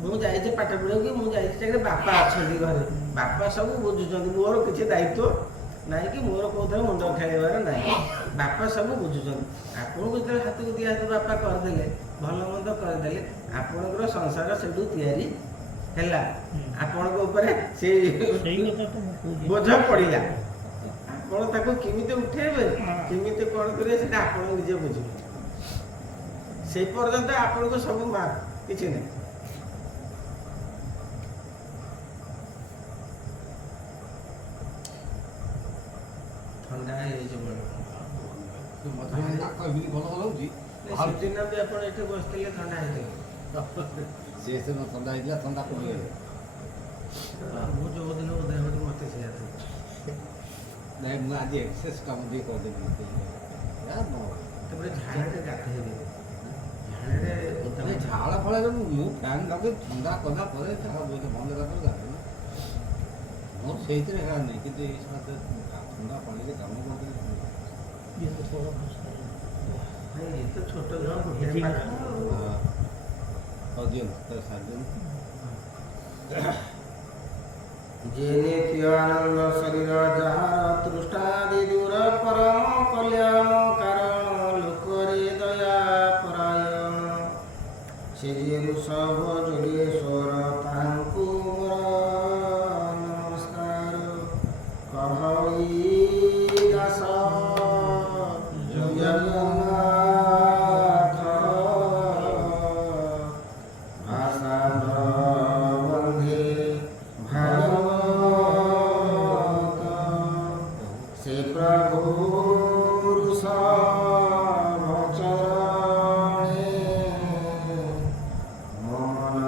ମୁଁ ଯାଇଛି ପାଠ ପଢ଼ିବାକୁ, ମୁଁ ଯାଇଛି ଚାକିରି, ବାପା ଅଛନ୍ତି ଘରେ, ବାପା ସବୁ ବୁଝୁଛନ୍ତି, ମୋର କିଛି ଦାୟିତ୍ୱ ନାହିଁ କି ମୋର କୋଉଥିରେ ମୁଣ୍ଡ ଖେଳିବାର ନାହିଁ, ବାପା ସବୁ ବୁଝୁଛନ୍ତି। ଆପଣଙ୍କୁ ଯେତେବେଳେ ହାତକୁ ଦୁଇ ହାତ ବାପା କରିଦେଲେ, ଭଲ ମନ୍ଦ କରିଦେଲେ, ଆପଣଙ୍କର ସଂସାର ସେଠୁ ତିଆରି ହେଲା। ଆପଣଙ୍କ ଉପରେ ସେଇ ବୋଝ ପଡ଼ିଲା। ଆପଣ ତାକୁ କେମିତି ଉଠେଇବେ, କେମିତି କ'ଣ କରିବେ, ସେଟା ଆପଣ ନିଜେ ବୁଝିବେ। ସେଇ ପର୍ଯ୍ୟନ୍ତ ଆପଣଙ୍କୁ ସବୁ ମାର୍କ, କିଛି ନାହିଁ। ଥଣ୍ଡା ହେଇଯାଇଛି ଭଲ ହଉଛି। ସେଦିନ ବି ଆପଣ ଏଠି ବସିଥିଲେ ଥଣ୍ଡା ହେଇଥିବ। ସେ ସେଦିନ ଥଣ୍ଡା ହେଇଥିଲା, ଥଣ୍ଡା କମିଗଲା। ମୁଁ ଯୋଉ ଦିନ ଉଦୟ ହେଉଛି ମୋତେ ସେଇଆ ଥାଏ। ନାଇଁ ମୁଁ ଆଜି ଏକ୍ସରସାଇଜ କାମ ଟିକେ କରିଦେବି। ତାପରେ ଝାଳରେ ଗାଧେଇବେ, ଝାଳରେ ଓଦା ଏ ଝାଳ ଫଳରେ ମୁଁ ଫ୍ୟାନ୍ ଲଗେଇ ଥଣ୍ଡା କଲା ପରେ ଝାଳ ବୋଇଲେ ବନ୍ଦ ହେଲା ପରେ ଗାଧେଇବି। ମୋର ସେଇଥିରେ ହେଳା ନାହିଁ, କିନ୍ତୁ ଏଇ ସମୟରେ ଥଣ୍ଡା ପାଣିରେ କାମ କରିଦେଲେ ଯେହେତୁ ବଡ଼ ଭାଷା ଭାଇ ଏ ତ ଛୋଟ ଛୁଆ ଗୋଟେ ପାଖ ହଉ ଦିଅନ୍ତୁ ତାର ସାରି ଦିଅନ୍ତୁ। ଯେ ନିତ୍ୟ ଆନନ୍ଦ ଶରୀର ଯାହାର ତୃଷ୍ଣାଦି ଦୂର ପରମ କଲ୍ୟାଣ କାରଣ ଲୋକରେ ଦୟା ପରାୟଣ ସେ ଯେ ଋଷଭ ଯୋଗେଶ୍ୱର ତାହାଙ୍କୁ ମୋର ନମସ୍କାର କହଇ ଦାସ ଜଗନ୍ନାଥ ଭାଷାଧର ବନ୍ଧେ ଭାଗବତ ସେ ପ୍ରଭୁ ଋଷଭ ଚରଣେ ମନ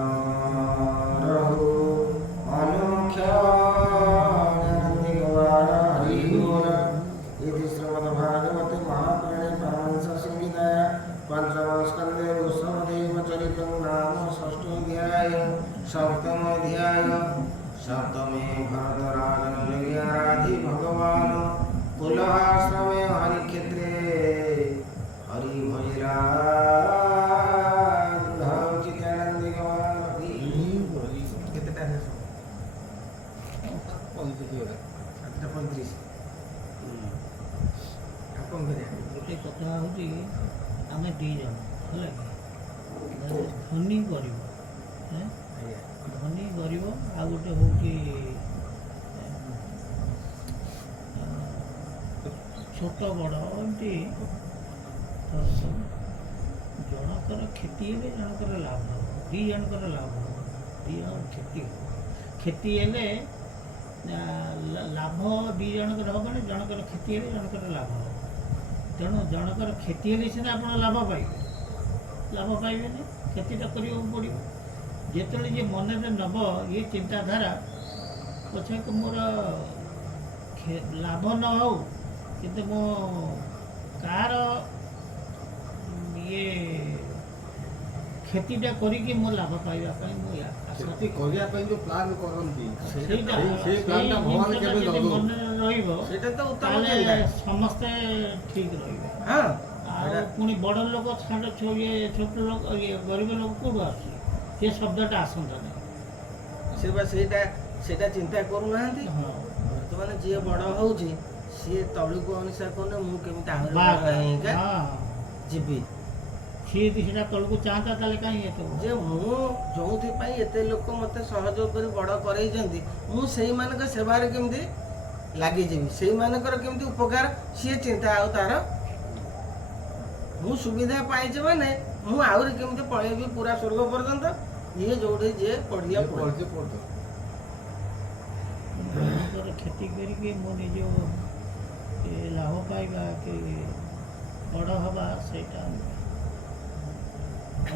ରହୁ ଅନୁକ୍ଷଣ ହରିଗୁଣ इति श्रीमद्भागवते महापुराणे परमहंस संहिताया पंचम स्कंदे ऋषभदेव चरितं नाम षष्ठोऽध्याय सप्तमोऽध्याय सप्तमे भरतराजन योगी आराधि भगवान् कुलहाश्रमे हरिक्षेत्रे हरि भजिरा चित्तानंदी केतेटा है सातटा 35 कौन करे ଗୋଟେ କଥା ହେଉଛି ଆମେ ଦୁଇ ଜଣ ହେଲା କି ଧନୀ ଗରିବ ଧନୀ ଗରିବ ଆଉ ଗୋଟେ ହେଉଛି ଛୋଟ ବଡ଼ ଏମିତି ତ ଜଣଙ୍କର କ୍ଷତି ହେଲେ ଜଣଙ୍କର ଲାଭ ହେବ ଦୁଇ ଜଣଙ୍କର ଲାଭ ହେବ ଦୁଇ ଜଣଙ୍କର କ୍ଷତି ହେବ କ୍ଷତି ହେଲେ ଲାଭ ଦୁଇ ଜଣଙ୍କର ହେବନି ଜଣଙ୍କର କ୍ଷତି ହେଲେ ଜଣଙ୍କର ଲାଭ ହେବ ତେଣୁ ଜଣଙ୍କର କ୍ଷତି ହେଲେ ସିନା ଆପଣ ଲାଭ ପାଇବେନି କ୍ଷତିଟା କରିବାକୁ ପଡ଼ିବ ଯେତେବେଳେ ଯିଏ ମନରେ ନେବ ଇଏ ଚିନ୍ତାଧାରା ପଛକୁ ମୋର ଲାଭ ନ ହଉ କିନ୍ତୁ ମୁଁ କାହାର ଇଏ କ୍ଷତିଟା କରିକି ମୋ ଲାଭ ପାଇବା ପାଇଁ ମୁଁ ସେମିତି କରିବା ପାଇଁ ଯୋଉ ପ୍ଲାନ୍ କରନ୍ତି ସେଇଟା ସେଇ ପ୍ଲାନ୍ଟା ଭଗବାନ କେବେ ଯଦି ଦଉନାହାନ୍ତି। ମନରେ ରହିବ ସେଇଟା ତ ଉତ୍ତମ ତାହେଲେ ଚିନ୍ତା ସମସ୍ତେ ଠିକ୍ ରହିବେ ହଁ ଆଉ ପୁଣି ବଡ଼ ଲୋକ ଛୋଟ ଲୋକ ଇଏ ଗରିବ ଲୋକ କେଉଁଠୁ ଆସୁଛି ସେ ଶବ୍ଦଟା ଆସନ୍ତା ନାହିଁ ସେ ବା ସେଇଟା ଚିନ୍ତା କରୁନାହାନ୍ତି ହଁ ବର୍ତ୍ତମାନ ଯିଏ ବଡ଼ ହେଉଛି ସିଏ ତଳକୁ ଅନୁସାର କଲେ ମୁଁ କେମିତି ଆହୁରି ବାସ୍, ବଡ଼ ହେଇକା ହଁ ଯିବି ସିଏ ଯଦି ସେଟା ତଳକୁ ଚାହାନ୍ତା ତାହେଲେ କାହିଁ ଏତେ ହବ? ଯେ ମୁଁ ଯୋଉଥିପାଇଁ ଏତେ ଲୋକ ମୋତେ ସହଯୋଗ କରି ବଡ଼ କରେଇଛନ୍ତି ମୁଁ ସେଇମାନଙ୍କ ସେବାରେ କେମିତି ଲାଗିଯିବି ସେଇମାନଙ୍କର କେମିତି ଉପକାର ସିଏ ଚିନ୍ତା ଆଉ ତାର ମୁଁ ସୁବିଧା ପାଇଛି ମାନେ ମୁଁ ଆହୁରି କେମିତି ପଳେଇବି ପୁରା ସ୍ୱର୍ଗ ପର୍ଯ୍ୟନ୍ତ ଇଏ ଯୋଉଠି ଯିଏ ପଢ଼ିଲା ପଢ଼ିଛି ଜଣଙ୍କର କ୍ଷତି କରିକି ମୁଁ ନିଜ ଲାଭ ପାଇବା କି ବଡ଼ ହେବା ସେଇଟା ନୁହେଁ।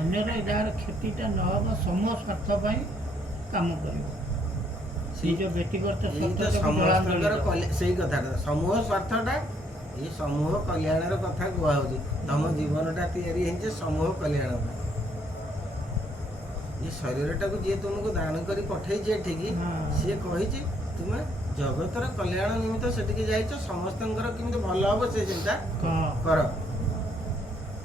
ଅନ୍ୟର ଯାହାର କ୍ଷତିଟା ନ ହେବ ସମୂହ ସ୍ୱାର୍ଥ ପାଇଁ କାମ କରିବ ନିଜ ବ୍ୟକ୍ତିଗତ ଏଇ ତ ସ୍ୱାର୍ଥଟାକୁ ସମସ୍ତଙ୍କର ଜଳାଞ୍ଜଳି ସେଇ କଥାଟା ସମୂହ ସ୍ୱାର୍ଥଟା ଏଇ ସମୂହ କଲ୍ୟାଣର କଥା କୁହାହଉଛି ତମ ଜୀବନଟା ତିଆରି ହେଇଛି ସମୂହ କଲ୍ୟାଣ ପାଇଁ ଏ ଶରୀରଟାକୁ ଯିଏ ତୁମକୁ ଦାନ କରି ପଠେଇଛି ଏଠିକି ହଁ। ସିଏ କହିଛି ତୁମେ ଜଗତର କଲ୍ୟାଣ ନିମିତ୍ତ ସେଠିକି ଯାଇଛ ସମସ୍ତଙ୍କର କେମିତି ଭଲ ହବ ସେ ଚିନ୍ତା ହଁ କର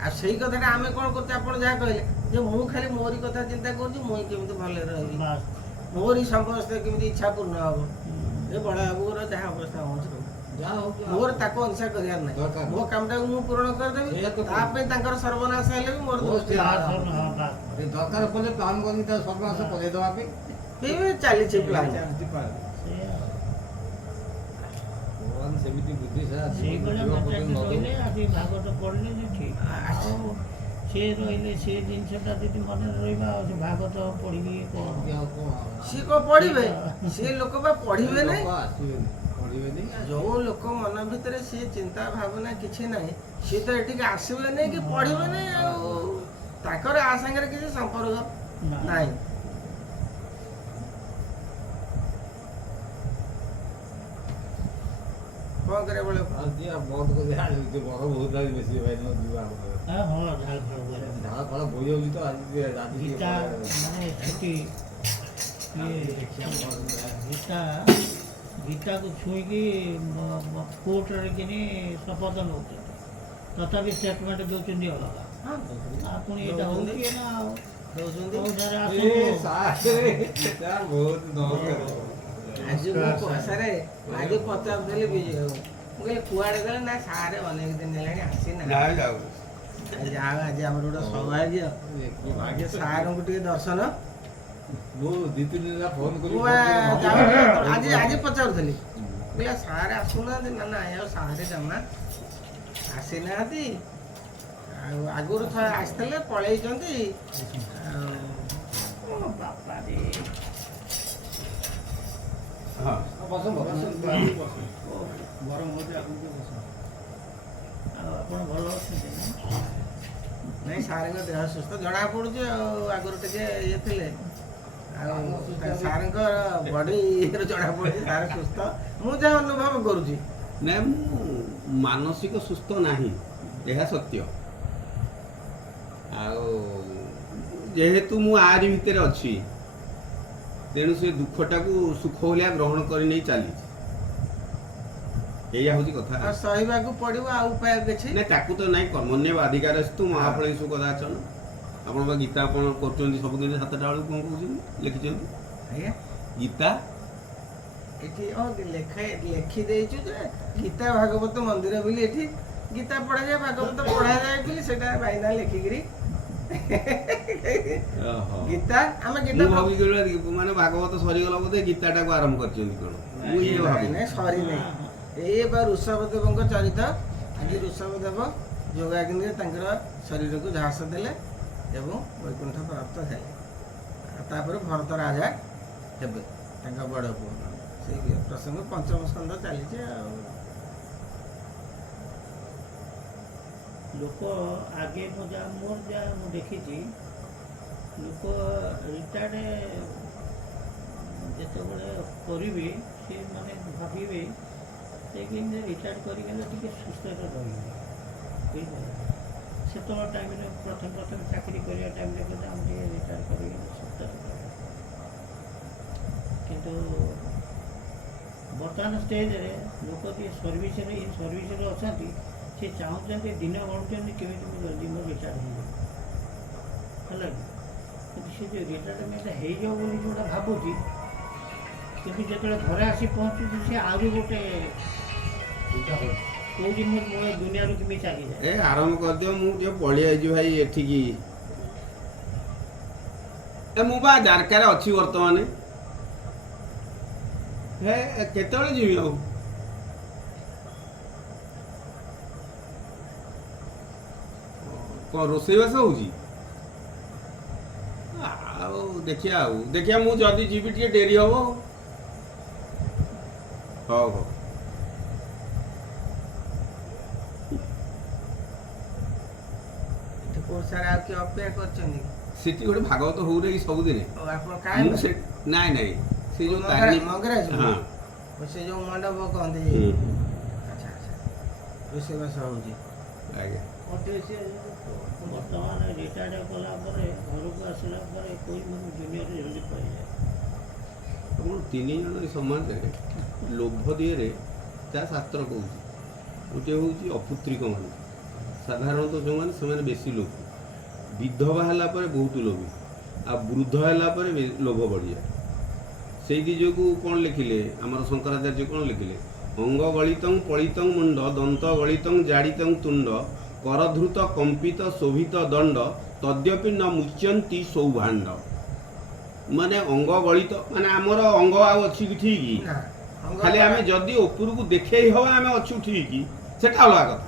ଆଉ ସେଇ କଥାଟା ଆମେ କ'ଣ କରୁଛେ ଆପଣ ଯାହା କହିଲେ ଯେ ମୁଁ ଖାଲି ମୋରି କଥା ଚିନ୍ତା କରୁଛି ମୁଁ କେମିତି ଭଲରେ ରହିବି ବାସ୍ ମୋରି ସମସ୍ତେ କେମିତି ଇଚ୍ଛା ପୂର୍ଣ୍ଣ ହବ ହୁଁ। ଏ ବଡ଼ ବାବୁର ଯାହା ଅବସ୍ଥା ହେଉଛି ଯାହା ହଉ ମୋର ତାକୁ ଅନୁସାର କରିବାର ଦରକାର ନାହିଁ ମୋ କାମଟାକୁ ମୁଁ ପୂରଣ କରିଦେବି ସେଇଆ ତ ତା ପାଇଁ ତାଙ୍କର ସର୍ବନାଶ ହେଲେ ବି ମୋର ଦୋଷ ବାସ୍, ହଁ, ବାସ୍। ଦରକାର ପଡ଼ିଲେ ପ୍ଲାନ୍ କରିକି ତା ସର୍ବନାଶ କରେଇ ଦେବା ପାଇଁ ଚାଲିଛି ପ୍ଲାନ୍ ଚାଲିଛି ପ୍ଲାନ୍। ସେଇଆ ଭଗବାନ ସେମିତି ବୁଦ୍ଧି ସେଇଭଳିଆ ମେଣ୍ଟାଲିଟି ରହିଲେ ଆଜି ଭାଗବତ ପଢ଼ିଲେ ଯେ ଠିକ୍ ଆଉ ସେ ରହିଲେ ସେ ଜିନିଷଟା ଯଦି ମନରେ ରହିବା ଆଉ ସେ ଭାଗବତ ପଢ଼ିକି କ'ଣ ସିଏ କ'ଣ ପଢିବେ ସିଏ ଲୋକ ବା ପଢିବେ ନାହିଁ ପଢିବେନି ଯୋଉ ଲୋକ ମନ ଭିତରେ ସିଏ ଚିନ୍ତା ଭାବନା କିଛି ନାହିଁ ସିଏ ତ ଏଠିକି ଆସିବେ ନାହିଁ କି ପଢିବେ ନାହିଁ ଆଉ ତାଙ୍କର ଆ ସାଙ୍ଗରେ କିଛି ସମ୍ପର୍କ ନା। ନାହିଁ କ'ଣ କରିବା ବେଳ ଆଉ ଯିଏ ବନ୍ଦ କରି ବର ବହୁତ ଆଜି ବେଶୀ ଭାଇ ଯିବା ହଁ ହଁ ଝାଳ ଫାଳ ବୋହିଲା। ଝାଳ ଫାଳ ବୋହି ଯାଉଛି ତ ଆଜି ଆଜି ଗୀତା ମାନେ ସେଠି ଗୀତାକୁ ଛୁଇଁକି କୋର୍ଟରେ କିନି ଶପଥ ନେଉଛନ୍ତି ତଥାପି ଷ୍ଟେଟମେଣ୍ଟ ଦେଉଛନ୍ତି ଅଲଗା। ଆଉ ପୁଣି ଏଇଟା ହେଉଛି ନା ଆଉ ଦେଉଛନ୍ତି। କୋଉଠାରେ ବହୁତ ଆଜି ମୁଁ ସାରେ ଆଜି ପଚାରୁଥିଲି ବିଜୟ ମୁଁ କହିଲି କୁଆଡ଼େ ଗଲେ ନା ସାରେ ଅନେକ ଦିନ ହେଲାଣି ଆସିନାହାନ୍ତି। ଯାହା ହଉ ଆଜି ଆମର ଗୋଟେ ସୌଭାଗ୍ୟ ଆଜି ସାରଙ୍କୁ ଟିକେ ଦର୍ଶନ। ମୁଁ 2-3 ଦିନ ହେଲା ଫୋନ କରି ମୁଁ ଆଜି ଆଜି ପଚାରୁଥିଲି କହିଲା ସାର୍ ଆସୁନାହାନ୍ତି ନା ନାଇଁ ଆଉ ସାରେ ଜମା ଆସିନାହାନ୍ତି। ଆଉ ଆଗରୁ ଥରେ ଆସିଥିଲେ ପଳେଇଛନ୍ତି। ଆଉ ବାପା ରେ ଆଉ ଆପଣ ଭଲ ଅଛନ୍ତି ନା? ନାଇଁ ସାରଙ୍କ ଦେହ ସୁସ୍ଥ ଜଣା ପଡୁଛି ଆଉ ଆଗରୁ ଟିକେ ଇଏ ଥିଲେ ଆଉ ସାରଙ୍କ ବଡିରୁ ଜଣା ପଡୁଛି ସାର ସୁସ୍ଥ। ମୁଁ ଯାହା ଅନୁଭବ କରୁଛି ନାଇଁ ମୁଁ ମାନସିକ ସୁସ୍ଥ ନାହିଁ ଏହା ସତ୍ୟ। ଆଉ ଯେହେତୁ ମୁଁ ଆରି ଭିତରେ ଅଛି ତେଣୁ ସେ ଦୁଃଖଟାକୁ ସୁଖ ଭଳିଆ ଗ୍ରହଣ କରି ନେଇ ଚାଲିଛି। ଏଇଆ ହଉଛି କଥା। ଆଉ ସହିବାକୁ ପଡିବ ଆଉ ଉପାୟ କିଛି ନାଇଁ ତାକୁ ତ ନାଇଁ କର୍ମଣ୍ୟ ଅଧିକାରସ୍ତୁ ମହାଫଳେଷୁ କଦାଚନ। ଆପଣ ବା ଗୀତା ଆପଣ କରୁଛନ୍ତି ସବୁଦିନ 7ଟା ବେଳକୁ କ'ଣ କହୁଛନ୍ତି ଲେଖିଛନ୍ତି ଆଜ୍ଞା ଗୀତା ଏଠି ଲେଖି ଦେଇଛୁ ଯେ ଗୀତା ଭାଗବତ ମନ୍ଦିର ବୋଲି ଏଠି ଗୀତା ପଢାଯାଏ ଭାଗବତ ପଢାଯାଏ ବୋଲି ସେଟା ଭାଇନା ଲେଖିକିରି ଗୀତା ଆମେ ମୁଁ ଗୀତା ଭାବିକି ମାନେ ଭାଗବତ ସରିଗଲା ବୋଧେ ଗୀତାଟାକୁ ଆରମ୍ଭ କରିଛନ୍ତି କ'ଣ ମୁଁ ଇଏ ଭାବି ନାଇଁ ସରି ନାହିଁ। ଏଇ ବା ଋଷଭ ଦେବଙ୍କ ଚରିତ। ଆଜି ଋଷଭ ଦେବ ଯୋଗାଗ୍ନିରେ ତାଙ୍କର ଶରୀରକୁ ଝାସ ଦେଲେ ଏବଂ ବୈକୁଣ୍ଠ ପ୍ରାପ୍ତ ହେଲେ। ଆଉ ତାପରେ ଭରତ ରାଜା ହେବେ ତାଙ୍କ ବଡ଼ ପୁଅ। ସେଇ ପ୍ରସଙ୍ଗ 5ମ ସ୍କନ୍ଧ ଚାଲିଛି। ଆଉ ଲୋକ ଆଗେ ମୋର ଯାହା ମୁଁ ଦେଖିଛି ଲୋକ ରିଟାୟାର୍ଡ ଯେତେବେଳେ କରିବେ ସେ ମାନେ ଭାବିବେ ସେ କେମିତି ରିଟାୟାର୍ଡ କରିଗଲେ ଟିକେ ସୁସ୍ଥରେ ରହିବେ। ବୁଝିପାରିଲେ ସେତେବେଳେ ଟାଇମ୍ରେ ପ୍ରଥମେ ଚାକିରି କରିବା ଟାଇମ୍ରେ କହିଲେ ଆମେ ଟିକେ ରିଟାୟାର୍ଡ କରିଗଲେ ସୁସ୍ଥରେ ରହିବେ। କିନ୍ତୁ ବର୍ତ୍ତମାନ ଷ୍ଟେଜ୍ରେ ଲୋକ ଯିଏ ସର୍ଭିସରେ ଅଛନ୍ତି ସେ ଚାହୁଁଛନ୍ତି ଦିନ ଗଣୁଛନ୍ତି କେମିତି ମୁଁ ଜଲ୍ଦି ମୋର ରିଟାୟାର୍ଡ ହେଇଯିବ ହେଲା କି। କିନ୍ତୁ ସେ ଯେଉଁ ରିଟାୟାର୍ଡମେଣ୍ଟ ହେଇଯାଉ ବୋଲି ଯେଉଁଟା ଭାବୁଛି କିନ୍ତୁ ଯେତେବେଳେ ଘରେ ଆସି ପହଞ୍ଚୁଛି ସେ ଆହୁରି ଗୋଟେ କହୁଛି ମୁଁ ଏ ଦୁନିଆରୁ କେମିତି ଚାଲିଯାଏ। ଏ ଆରମ୍ଭ କରିଦିଅ ମୁଁ ଟିକେ ପଳେଇ ଆଇଛି ଭାଇ ଏଠିକି। ଏ ମୁଁ ବା ଜାରକାରେ ଅଛି ବର୍ତ୍ତମାନ। ହେ କେତେବେଳେ ଯିବି ଆଉ? କ'ଣ ରୋଷେଇବାସ ହଉଛି? ଆଉ ଦେଖିବା ମୁଁ ଯଦି ଯିବି ଟିକେ ଡେରି ହବ। ହଉ ହଉ। ସାର୍ ଆଉ କିଏ ଅପେକ୍ଷା କରିଛନ୍ତି? ସେଠି ଗୋଟେ ଭାଗବତ ହଉରେ କି ସବୁଦିନେ ଆପଣ ମୁଁ କାହିଁ ସେ ନାଇଁ ସେ ଯୋଉ ତାରିଣୀ ମଙ୍ଗରାଜ ହଁ ସେ ଯୋଉ ମଣ୍ଡପ କହନ୍ତି। ହୁଁ। ଆଚ୍ଛା ରୋଷେଇବାସ ହଉଛି। ଆଜ୍ଞା ବର୍ତ୍ତମାନ ରିଟାୟାର୍ଡ କଲା ପରେ ଘରକୁ ଆସିଲା ପରେ କୋଇ ମାନେ ଦୁନିଆରେ ଜଲ୍ଦି ପାଇଯାଏ। ଆପଣ 3 ଜଣ ଏ ସମାଜରେ ଲୋଭ ଦିହରେ ଯାହା ଶାସ୍ତ୍ର କହୁଛି ଗୋଟିଏ ହେଉଛି ଅପୁତ୍ରିକ ମାନେ ସାଧାରଣତଃ ଯେଉଁମାନେ ସେମାନେ ବେଶୀ ଲୋଭ। ବିଧବା ହେଲା ପରେ ବହୁତ ଲୋଭୀ ଆଉ ବୃଦ୍ଧ ହେଲା ପରେ ଲୋଭ ବଢ଼ିଯାଏ। ସେଇଥି ଯୋଗୁଁ କ'ଣ ଲେଖିଲେ ଆମର ଶଙ୍କରାଚାର୍ଯ୍ୟ କ'ଣ ଲେଖିଲେ ଅଙ୍ଗ ଗଳିତଂ ପଳିତଂ ମୁଣ୍ଡ ଦନ୍ତ ଗଳିତଂ ଜାଡ଼ିତଂ ତୁଣ୍ଡ କରଧୃତ କମ୍ପିତ ଶୋଭିତ ଦଣ୍ଡ ତଦ୍ୟପି ନ ମୁଚ୍ୟନ୍ତି ସୌଭାଣ୍ଡ। ମାନେ ଅଙ୍ଗ ଗଳିତ ମାନେ ଆମର ଅଙ୍ଗ ଆଉ ଅଛି କି ଠିକ୍ ଖାଲି ଆମେ ଯଦି ଉପରକୁ ଦେଖେଇ ହବା ଆମେ ଅଛୁ ଠିକ୍ ସେଟା ଅଲଗା କଥା।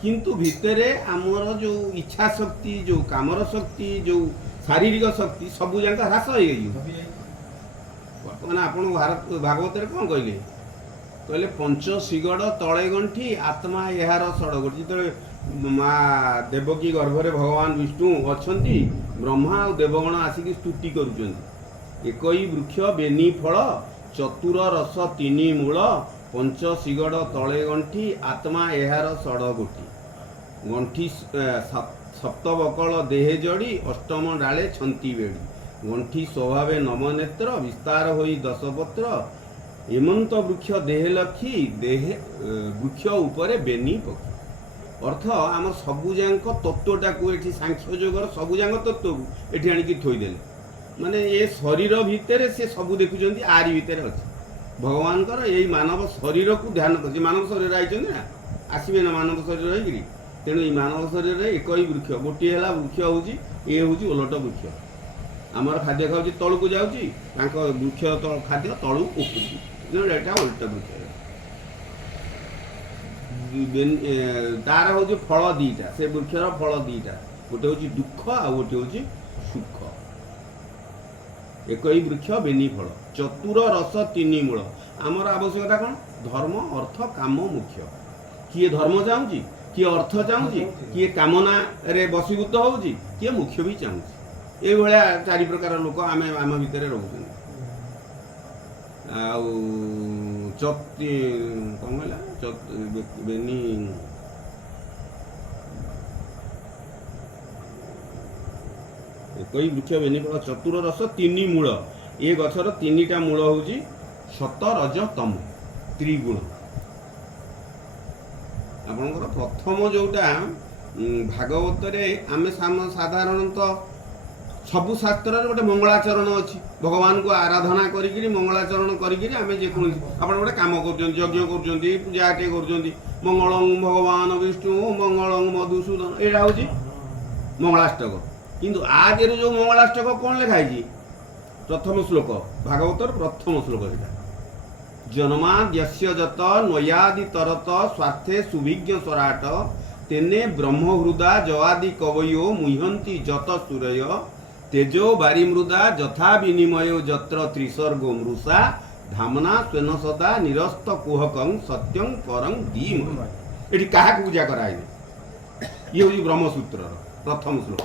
କିନ୍ତୁ ଭିତରେ ଆମର ଯେଉଁ ଇଚ୍ଛା ଶକ୍ତି ଯେଉଁ କାମର ଶକ୍ତି ଯେଉଁ ଶାରୀରିକ ଶକ୍ତି ସବୁ ଯାକ ହ୍ରାସ ହେଇଯିବ। ବର୍ତ୍ତମାନ ଆପଣ ଭାଗବତରେ କ'ଣ କହିଲେ ପଞ୍ଚ ଶିଗଡ଼ ତଳେ ଗଣ୍ଠି ଆତ୍ମା ଏହାର ଷଡ଼ଗଣ୍ଠି। ଯେତେବେଳେ ମା ଦେବକୀ ଗର୍ଭରେ ଭଗବାନ ବିଷ୍ଣୁ ଅଛନ୍ତି ବ୍ରହ୍ମା ଆଉ ଦେବଗଣ ଆସିକି ସ୍ତୁତି କରୁଛନ୍ତି। ଏକଇ ବୃକ୍ଷ ବେନି ଫଳ ଚତୁର ରସ 3 ମୂଳ ପଞ୍ଚ ଶିଗଡ଼ ତଳେ ଗଣ୍ଠି ଆତ୍ମା ଏହାର ଷଡ଼ ଗୋଟି ଗଣ୍ଠି ସପ୍ତବକଳ ଦେହେ ଜଡ଼ି ଅଷ୍ଟମ ଡାଳେ ଛନ୍ତି ବେଡ଼ି ଗଣ୍ଠି ସ୍ୱଭାବେ ନମନେତ୍ର ବିସ୍ତାର ହୋଇ ଦଶପତ୍ର ଏମନ୍ତ ବୃକ୍ଷ ଦେହେ ଲକ୍ଷୀ ଦେହେ ବୃକ୍ଷ ଉପରେ ବେନି ପକ୍ଷୀ। ଅର୍ଥ ଆମ ସବୁଯାଙ୍କ ତତ୍ତ୍ୱଟାକୁ ଏଠି ସାଂଖ୍ୟ ଯୋଗର ସବୁଯାଙ୍କ ତତ୍ତ୍ୱକୁ ଏଠି ଆଣିକି ଥୋଇଦେଲେ। ମାନେ ଏ ଶରୀର ଭିତରେ ସେ ସବୁ ଦେଖୁଛନ୍ତି ଆରି ଭିତରେ ଅଛି। ଭଗବାନଙ୍କର ଏଇ ମାନବ ଶରୀରକୁ ଧ୍ୟାନ କରୁଛି। ମାନବ ଶରୀର ଆଇଛନ୍ତି ନା, ଆସିବେ ନା ମାନବ ଶରୀର ହେଇକିରି। ତେଣୁ ଏଇ ମାନବ ଶରୀରରେ ଏକ ହିଁ ବୃକ୍ଷ, ଗୋଟିଏ ହେଲା ବୃକ୍ଷ ହେଉଛି ଇଏ ହେଉଛି ଓଲଟ ବୃକ୍ଷ। ଆମର ଖାଦ୍ୟ ଖାଉଛି ତଳକୁ ଯାଉଛି, ତାଙ୍କ ବୃକ୍ଷ ଖାଦ୍ୟ ତଳୁ ଉପରକୁ, ତେଣୁ ଏଇଟା ଓଲଟ ବୃକ୍ଷ। ତାର ହେଉଛି ଫଳ ଦିଟା, ସେ ବୃକ୍ଷର ଫଳ ଦିଟା, ଗୋଟେ ହେଉଛି ଦୁଃଖ ଆଉ ଗୋଟେ ହେଉଛି ସୁଖ। একই বৃক্ষ বেনি ফল চতুর রস তিনি মূল। আমার আবশ্যকতা কোণ? ধর্ম অর্থ কাম মুখ্য। কিয়ে ধর্ম চাহুছি, কিয়ে অর্থ চাহুছি, কিয়ে কামনারে বশীভূত হଉଛି, কিয়ে মুখ্য ବି ଚାହୁଁଛି। এইভাবে চারি প্রকার লোক আমি ଆମ ଭିତରେ ରହୁଛନ୍ତି। ଆଉ କ'ଣ କହିଲା ବେନି একই বৃক্ষ বেনি ফল চতুর রস তিନି মূଳ। ଏ ଗଛର ତିନିଟା ମୂଳ ହେଉଛି ସତ ରଜ ତମ ତ୍ରିଗୁଣ। ଆପଣଙ୍କର ପ୍ରଥମ ଯେଉଁଟା ଭାଗବତରେ ଆମେ ସାଧାରଣତଃ ସବୁ ଶାସ୍ତ୍ରରେ ଗୋଟେ ମଙ୍ଗଳାଚରଣ ଅଛି। ଭଗବାନଙ୍କୁ ଆରାଧନା କରିକିରି ମଙ୍ଗଳାଚରଣ କରିକିରି ଆମେ ଯେକୌଣସି ଆପଣ ଗୋଟେ କାମ କରୁଛନ୍ତି, ଯଜ୍ଞ କରୁଛନ୍ତି, ପୂଜାଟେ କରୁଛନ୍ତି, ମଙ୍ଗଳଂ ଭଗବାନ ବିଷ୍ଣୁ ମଙ୍ଗଳଂ ମଧୁସୂଦନ, ଏଇଟା ହେଉଛି ମଙ୍ଗଳାଷ୍ଟକ। କିନ୍ତୁ ଆଜିର ଯେଉଁ ମଙ୍ଗଳାଷ୍ଟକ କ'ଣ ଲେଖା ହେଇଛି? ପ୍ରଥମ ଶ୍ଲୋକ, ଭାଗବତର ପ୍ରଥମ ଶ୍ଲୋକ ସେଇଟା। ଜନ୍ମାଦ୍ୟସ୍ୟ ଯତ ନୟାଦି ତରତ ସ୍ୱାର୍ଥେ ସୁଭିଜ୍ଞ ସ୍ୱରାଟ ତେନେ ବ୍ରହ୍ମହୃଦା ଜୱାଦି କବୟୋ ମୁହ୍ୟନ୍ତି ଯତ ସୁରୟ ତେଜୋ ବାରିମୃଦା ଯଥା ବିନିମୟ ଯତ୍ର ତ୍ରିସର୍ଗୋ ମୃଷା ଧାମନା ସ୍ୱେନ ସଦା ନିରସ୍ତ କୁହକଂ ସତ୍ୟଂ ପରଂ ଧୀମ। ଏଠି କାହାକୁ ପୂଜା କରାହେଇନି? ଇଏ ହେଉଛି ବ୍ରହ୍ମସୂତ୍ରର ପ୍ରଥମ ଶ୍ଲୋକ।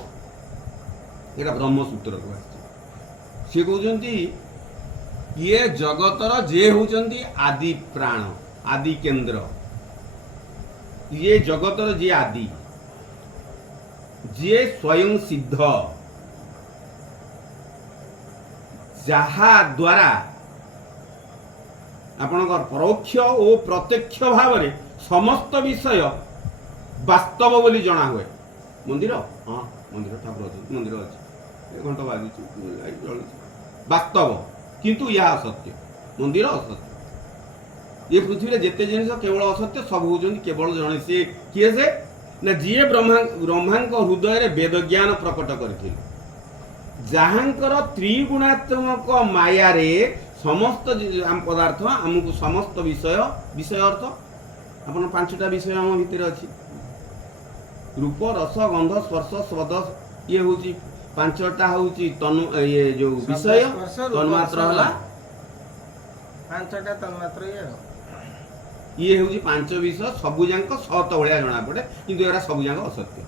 ଏଇଟା ବ୍ରହ୍ମସୂତ୍ରକୁ ଆସିଛି। ସିଏ କହୁଛନ୍ତି ଇଏ ଜଗତର ଯିଏ ହେଉଛନ୍ତି ଆଦି ପ୍ରାଣ, ଆଦି କେନ୍ଦ୍ର। ଇଏ ଜଗତର ଯିଏ ଆଦି, ଯିଏ ସ୍ୱୟଂ ସିଦ୍ଧ, ଯାହା ଦ୍ୱାରା ଆପଣଙ୍କର ପରୋକ୍ଷ ଓ ପ୍ରତ୍ୟକ୍ଷ ଭାବରେ ସମସ୍ତ ବିଷୟ ବାସ୍ତବ ବୋଲି ଜଣା ହୁଏ। ମନ୍ଦିର, ହଁ ମନ୍ଦିର, ଠାକୁର ଅଛନ୍ତି, ମନ୍ଦିର ଅଛି, ଘଣ୍ଟ ବାଜୁଛି, ଜଳୁଛି, ବାସ୍ତବ। କିନ୍ତୁ ଏହା ଅସତ୍ୟ, ମନ୍ଦିର ଅସତ୍ୟ। ଏ ପୃଥିବୀରେ ଯେତେ ଜିନିଷ କେବଳ ଅସତ୍ୟ, ସବୁ ହେଉଛନ୍ତି କେବଳ ଜଣେ। ସିଏ କିଏ? ସେ ନା ଯିଏ ବ୍ରହ୍ମାଙ୍କ ହୃଦୟରେ ବେଦ ଜ୍ଞାନ ପ୍ରକଟ କରିଥିଲେ, ଯାହାଙ୍କର ତ୍ରିଗୁଣାତ୍ମକ ମାୟାରେ ସମସ୍ତ ପଦାର୍ଥ ଆମକୁ ସମସ୍ତ ବିଷୟ ଅର୍ଥ ଆପଣ 5ଟା ବିଷୟ ଆମ ଭିତରେ ଅଛି। ରୂପ, ରସ, ଗନ୍ଧ, ସ୍ପର୍ଶ, ସ୍ୱଦ, ଇଏ ହେଉଛି 5ଟା ହେଉଛି ତନୁ, ଇଏ ଯେଉଁ ବିଷୟ। ତନ୍ମାତ୍ର ହେଲା 5ଟା ତନ୍ମାତ୍ର। ଇଏ ହେଉଛି 5 ବିଷୟ। ସବୁଯାକ ସତ ଭଳିଆ ଜଣାପଡ଼େ, କିନ୍ତୁ ଏରା ସବୁଯାକ ଅସତ୍ୟ।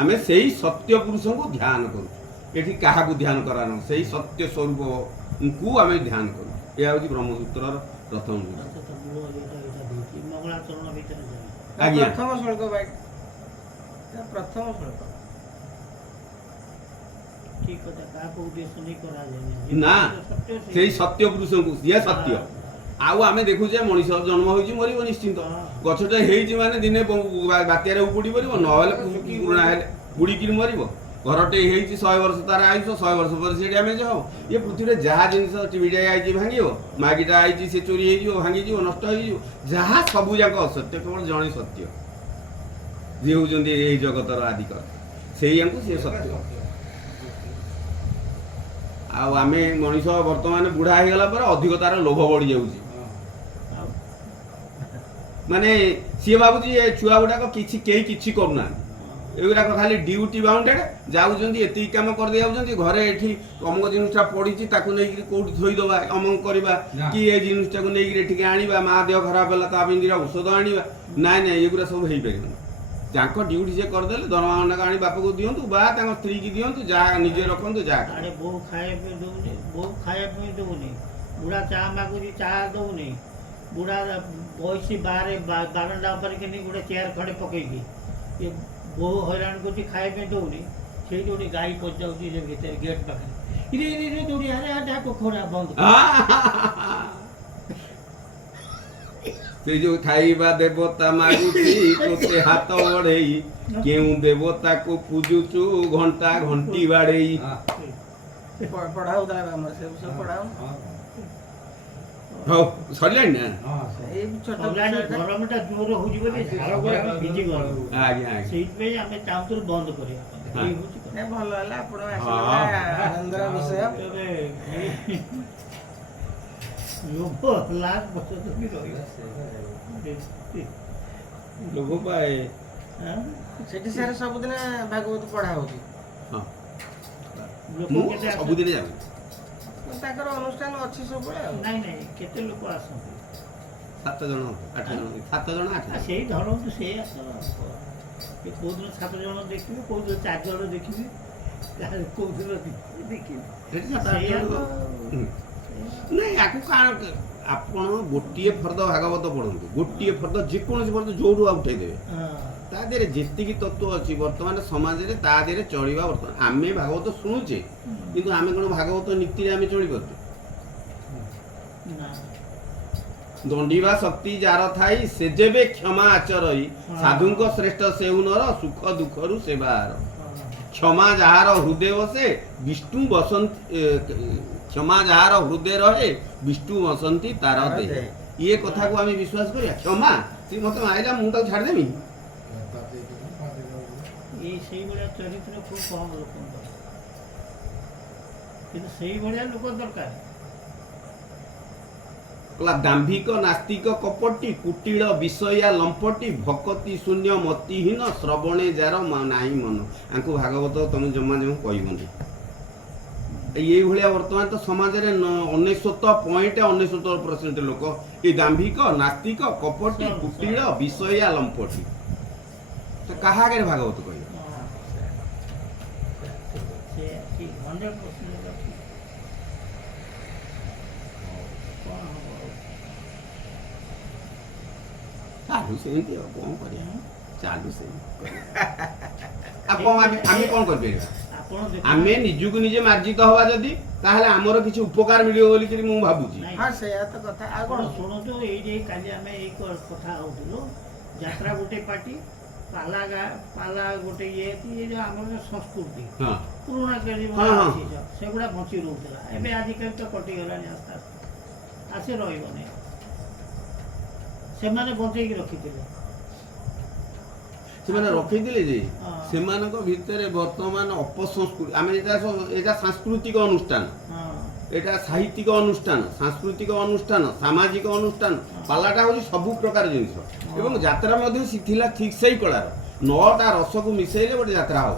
ଆମେ ସେଇ ସତ୍ୟ ପୁରୁଷଙ୍କୁ ଧ୍ୟାନ କରୁଛୁ। ଏଠି କାହାକୁ ଧ୍ୟାନ କରାନ, ସେଇ ସତ୍ୟ ସ୍ୱରୂପକୁ ଆମେ ଧ୍ୟାନ କରୁ। ଏହା ହେଉଛି ବ୍ରହ୍ମସୂତ୍ରର ପ୍ରଥମ ବିଷୟ। ଆଜ୍ଞା, ପ୍ରଥମ ଶ୍ଲୋକ ଭାଇ, ପ୍ରଥମ ଶ୍ଲୋକ। ନା, ସେଇ ସତ୍ୟ ପୁରୁଷଙ୍କୁ, ସିଏ ସତ୍ୟ। ଆଉ ଆମେ ଦେଖୁଛେ ମଣିଷ ଜନ୍ମ ହୋଇଛି, ମରିବ ନିଶ୍ଚିନ୍ତ। ଗଛଟା ହେଇଛି ମାନେ ଦିନେ ବାତ୍ୟାରେ ଉପୁଡ଼ି ପଡ଼ିବ, ନହେଲେ ପୁରୁଣା ହେଲେ ବୁଡ଼ିକିରି ମରିବ। ଘରଟେ ହେଇଛି 100 ବର୍ଷ ତାର ଆୟୁଷ, 100 ବର୍ଷ ପରେ ସେ ଡ୍ୟାମେଜ୍ ହେବ। ଏ ପୃଥିବୀରେ ଯାହା ଜିନିଷ, ଟିଭିଟା ଆଇଛି ଭାଙ୍ଗିବ, ମାଗିଟା ଆଇଛି ସେ ଚୋରି ହେଇଯିବ, ଭାଙ୍ଗିଯିବ, ନଷ୍ଟ ହେଇଯିବ। ଯାହା ସବୁ ଯାକ ଅସତ୍ୟ, କେବଳ ଜଣେ ସତ୍ୟ, ଯିଏ ହେଉଛନ୍ତି ଏଇ ଜଗତର ଆଦିକର, ସେଇଆଙ୍କୁ ସିଏ ସତ୍ୟ। ଆଉ ଆମେ ମଣିଷ ବର୍ତ୍ତମାନ ବୁଢ଼ା ହେଇଗଲା ପରେ ଅଧିକ ତାର ଲୋଭ ବଢ଼ିଯାଉଛି। ମାନେ ସିଏ ଭାବୁଛି ଏ ଛୁଆ ଗୁଡ଼ାକ କେହି କିଛି କରୁନାହାନ୍ତି, ଏଗୁଡ଼ାକ ଖାଲି ଡ୍ୟୁଟି ବାଉଣ୍ଡେଡ୍ ଯାଉଛନ୍ତି, ଏତିକି କାମ କରିଦେଇ ଯାଉଛନ୍ତି। ଘରେ ଏଠି ଅମକ ଜିନିଷଟା ପଡ଼ିଛି, ତାକୁ ନେଇକିରି କେଉଁଠି ଥୋଇଦେବା, ଅମକ କରିବା, କି ଏ ଜିନିଷଟାକୁ ନେଇକିରି ଏଠିକି ଆଣିବା, ମା ଦେହ ଖରାପ ହେଲା ତା ପାଇଁ ଔଷଧ ଆଣିବା। ନାଇଁ ନାଇଁ, ଏଗୁଡ଼ା ସବୁ ହେଇପାରିବନି। ଯାଙ୍କ ଡ୍ୟୁଟି ସେ କରିଦେଲେ, ଦରମା ଖଣ୍ଡକ ଆଣି ବାପକୁ ଦିଅନ୍ତୁ ବା ତାଙ୍କ ସ୍ତ୍ରୀକି ଦିଅନ୍ତୁ, ଯାହା ନିଜେ ରଖନ୍ତୁ, ଯାହା ବୋଉ ଖାଇବା ପାଇଁ ଦେଉନି, ବୁଢ଼ା ଚା ମାଗୁଛି, ଚା ଦେଉନି, ବୁଢ଼ା ବଇଛି ବାହାରେ ବାରଣ୍ଡା ଉପରେ କେମିତି ଗୋଟେ ଚେୟାର ଖଣ୍ଡେ ପକେଇକି ଏ ବୋହୂ ହଇରାଣ କରୁଛି ଖାଇବା ପାଇଁ ଦେଉନି, ସେଇଠି ଗୋଟେ ଗାଈ ପଶିଯାଉଛି ସେ ଭିତରେ ଗେଟ୍ ପାଖରେ, ଇରେ ଇରେ ଇରେ ଦୌଡ଼ି ଆରେ ଡାକ ଖୋଡ଼ା ବନ୍ଦ କର। ସେ ଯୋଉ ଖାଇବା ଦେବତା ମାଗୁଛି ତୋତେ ହାତ ବଢେଇ, କେଉଁ ଦେବତାକୁ ପୂଜୁଛୁ ଘଣ୍ଟା ଘଣ୍ଟି ବାଡେଇ। ପଢାଉ ତାହେଲେ ଆମର ସେ ବିଷୟ ପଢାଉ। ହଉ ସରିଲାଣି ନା? ଏଇ ଛୋଟ ସରିଲାଣି, ବିଷୟଟା- ଗରମଟା ଜୋର ହେଉଛି ବୋଲି ଝାଳ ପରେ ଆମେ ଭିଜି ଗଲୁ, ଆଜ୍ଞା ଆଜ୍ଞା। ସେଇଥିପାଇଁ ଆମେ ଚାହୁଁଥିଲୁ ବନ୍ଦ କରିବା ପାଇଁ। ହଁ। ଏଇ ହେଉଛି କଥା। ନାଇଁ, ଭଲ ହେଲା ଆପଣ ହଁ। ଆସିଲେ ଆନନ୍ଦର ବିଷୟ। ତେବେ ଲୋଭ ଲାଷ୍ଟ ପର୍ଯ୍ୟନ୍ତ ବି ରହିବ। ଲୋଭ ପାଏ। ଆଁ? ସେଠି ସାର୍ ସବୁଦିନ ଭାଗବତ ପଢା ହଉଛି। ହଁ ଲୋକ ମୁଁ କେତେ ଆସନ୍ତି? ସବୁଦିନ ଯାଉଛି। ତାଙ୍କର ଅନୁଷ୍ଠାନ ଅଛି ସବୁବେଳେ ଆଉ। ନାଇଁ ନାଇଁ, କେତେ ଲୋକ ଆସନ୍ତି? 7 ଜଣ 8 ଜଣ 7 ଜଣ 8 ଆଉ ଜଣ। ସେଇ ଧରନ୍ତୁ ସେଇ ଆସ କୋଉଦିନ 7 ଜଣ ଦେଖିବେ, କୋଉଦିନ 4 ଜଣ ଦେଖିବେ, କୋଉଦିନ ଦେଖିବେ ସେଠି 7 8 ସେଇଆ ଜଣ। ତ। ହୁଁ। ନାଇଁ ଆକୁ ଆପଣ ଗୋଟିଏ ଫର୍ଦ୍ଦ ଭାଗବତ ପଢନ୍ତୁ, ଗୋଟିଏ ଫର୍ଦ୍ଦ ଯେକୌଣସି ଫର୍ଦ୍ଦ ଯୋଉଠୁ ଆଉ ଉଠେଇଦେବେ, ହଁ। ତା ଦେହରେ ଯେତିକି ତତ୍ତ୍ୱ ଅଛି ବର୍ତ୍ତମାନ ସମାଜରେ ତା ଦେହରେ ଚଳିବା। ବର୍ତ୍ତମାନ ଆମେ ଭାଗବତ ଶୁଣୁଛେ, କିନ୍ତୁ ଆମେ କ'ଣ ଭାଗବତ ନୀତିରେ ଆମେ ଚଳିପାରୁଛେ? ନା। ଦଣ୍ଡିବା ଶକ୍ତି ଯାର ଥାଇ ସେ ଯେବେ କ୍ଷମା ଆଚରଇ, ସାଧୁଙ୍କ ଶ୍ରେଷ୍ଠ ସେଉ ନର ସୁଖ ଦୁଃଖରୁ ସେବାର। କ୍ଷମା ଯାହାର ହୃଦୟ ବସେ ବିଷ୍ଣୁ ବସନ୍ତି, କ୍ଷମା ଯାହାର ହୃଦୟ ରହେ ବିଷ୍ଣୁ ବସନ୍ତି ତାର ଦେହେ। ଇଏ କଥାକୁ ଆମେ ବିଶ୍ୱାସ କରିବା? କ୍ଷମା ସେ ମତେ ମାରିଲା ମୁଁ ତାକୁ ଛାଡ଼ିଦେବି? ଏଇ ସେଇଭଳିଆ ଚରିତ୍ର ଖୁବ୍ କମ୍ ଲୋକଙ୍କର, କିନ୍ତୁ ସେଇଭଳିଆ ଲୋକ ଦରକାର। କହିଲା ଦାମ୍ଭିକ ନାସ୍ତିକ କପଟି, କୁଟିଳ ବିଷୟା ଲମ୍ପଟି, ଭକତି ଶୂନ୍ୟ ମତିହୀନ, ଶ୍ରବଣେ ଯାର ନାହିଁ ମନ। ଆଙ୍କୁ ଭାଗବତ ତମେ ଜମା କହିବନି। ଏଇଭଳିଆ ବର୍ତ୍ତମାନ ତ ସମାଜରେ 99.99% ଲୋକ ଏ ଦାମ୍ଭିକ ନାସ୍ତିକ କପଟି, କୁଟିଳ ବିଷୟା ଲମ୍ପଟି। ତ କାହା ଆଗରେ ଭାଗବତ କହିବ? ସେ ଠିକ୍ 100% ଠିକ୍। କ'ଣ ହବ ଆଉ? ଚାଲୁ ସେମିତି ଆଉ କ'ଣ କରିବା? ଚାଲୁ ସେମିତି। ଆଉ କ'ଣ ଆମେ କ'ଣ କରିପାରିବା? ଆପଣ ଆମେ ନିଜକୁ ନିଜେ ମାର୍ଜିତ ହବା ଯଦି, ତାହେଲେ ଆମର କିଛି ଉପକାର ମିଳିବ ବୋଲିକିରି ମୁଁ ଭାବୁଛି। ନାଇଁ, ହଁ ସେଇଆ ତ କଥା। ଆଉ ଆପଣ କ'ଣ ଶୁଣନ୍ତୁ, ଏଇଠି କାଲି ଆମେ ଏଇ କଥା ହେଉଥିଲୁ, ଯାତ୍ରା ଗୋଟେ ପାର୍ଟି, ପାଲା ଗୋଟେ ଇଏ ଯେଉଁ ଆମର ଯେଉଁ ସଂସ୍କୃତି ହଁ ପୁରୁଣା କାଳି ହଁ, ହଁ। ସେଗୁଡ଼ା ବଞ୍ଚି ରହୁଥିଲା। ଏବେ ଆଜିକାଲି ତ କଟିଗଲାଣି ଆସ୍ତେ ଆସ୍ତେ, ଆସେ ରହିବନି। ସେମାନେ ବଞ୍ଚେଇକି ରଖିଥିଲେ। ସେମାନେ ରଖିଥିଲେ ଯେ ହଁ। ସେମାନଙ୍କ ଭିତରେ ବର୍ତ୍ତମାନ ଅପସଂସ୍କୃତି, ଆମେ ଏଇଟା ସାଂସ୍କୃତିକ ଅନୁଷ୍ଠାନ, ହଁ। ଏଇଟା ସାହିତ୍ୟିକ ଅନୁଷ୍ଠାନ, ସାଂସ୍କୃତିକ ଅନୁଷ୍ଠାନ, ସାମାଜିକ ଅନୁଷ୍ଠାନ। ପାଲାଟା ହେଉଛି ସବୁ ପ୍ରକାର ଜିନିଷ, ଏବଂ ଯାତ୍ରା ମଧ୍ୟ ଥିଲା ଠିକ୍ ସେଇ କଳାର। 9ଟା ରସକୁ ମିଶେଇଲେ ଗୋଟେ ଯାତ୍ରା ହବ।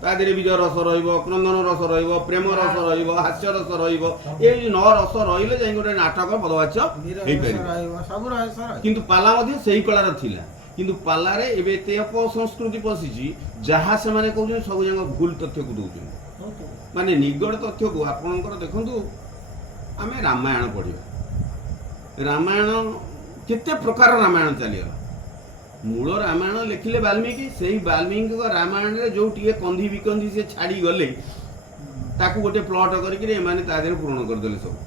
ତା ଦେହରେ ବିଜୟ ରସ ରହିବ, କ୍ରନ୍ଦନ ରସ ରହିବ, ପ୍ରେମ ରସ ରହିବ, ହାସ୍ୟ ରସ ରହିବ। ଏଇ 9 ରସ ରହିଲେ ଯାଇ ଗୋଟେ ନାଟକ ପଦବାଚ୍ୟ ବୀର ହେଇପାରିବ। ରହିବ, ସବୁ ରହସ୍ୟ ରହିବ। କିନ୍ତୁ ପାଲା ମଧ୍ୟ ସେଇ କଳାର ଥିଲା। କିନ୍ତୁ ପାଲାରେ ଏବେ ଏତେ ଅପସଂସ୍କୃତି ପଶିଛି, ଯାହା ସେମାନେ କହୁଛନ୍ତି ସବୁ ଯାକ ଭୁଲ ତଥ୍ୟକୁ ଦେଉଛନ୍ତି। ମାନେ ନିଗଡ଼ ତଥ୍ୟକୁ ଆପଣଙ୍କର ଦେଖନ୍ତୁ, ଆମେ ରାମାୟଣ ପଢ଼ିବା, ରାମାୟଣ କେତେ ପ୍ରକାର ରାମାୟଣ ଚାଲିଗଲା। ମୂଳ ରାମାୟଣ ଲେଖିଲେ ବାଲ୍ମୀକି, ସେଇ ବାଲ୍ମୀକିଙ୍କ ରାମାୟଣରେ ଯୋଉ ଟିକେ କନ୍ଧି ବିକନ୍ଧି ସେ ଛାଡ଼ିଗଲେ, ତାକୁ ଗୋଟେ ପ୍ଲଟ କରିକିରି ଏମାନେ ତା ଦେହରେ ପୂରଣ କରିଦେଲେ ସବୁ।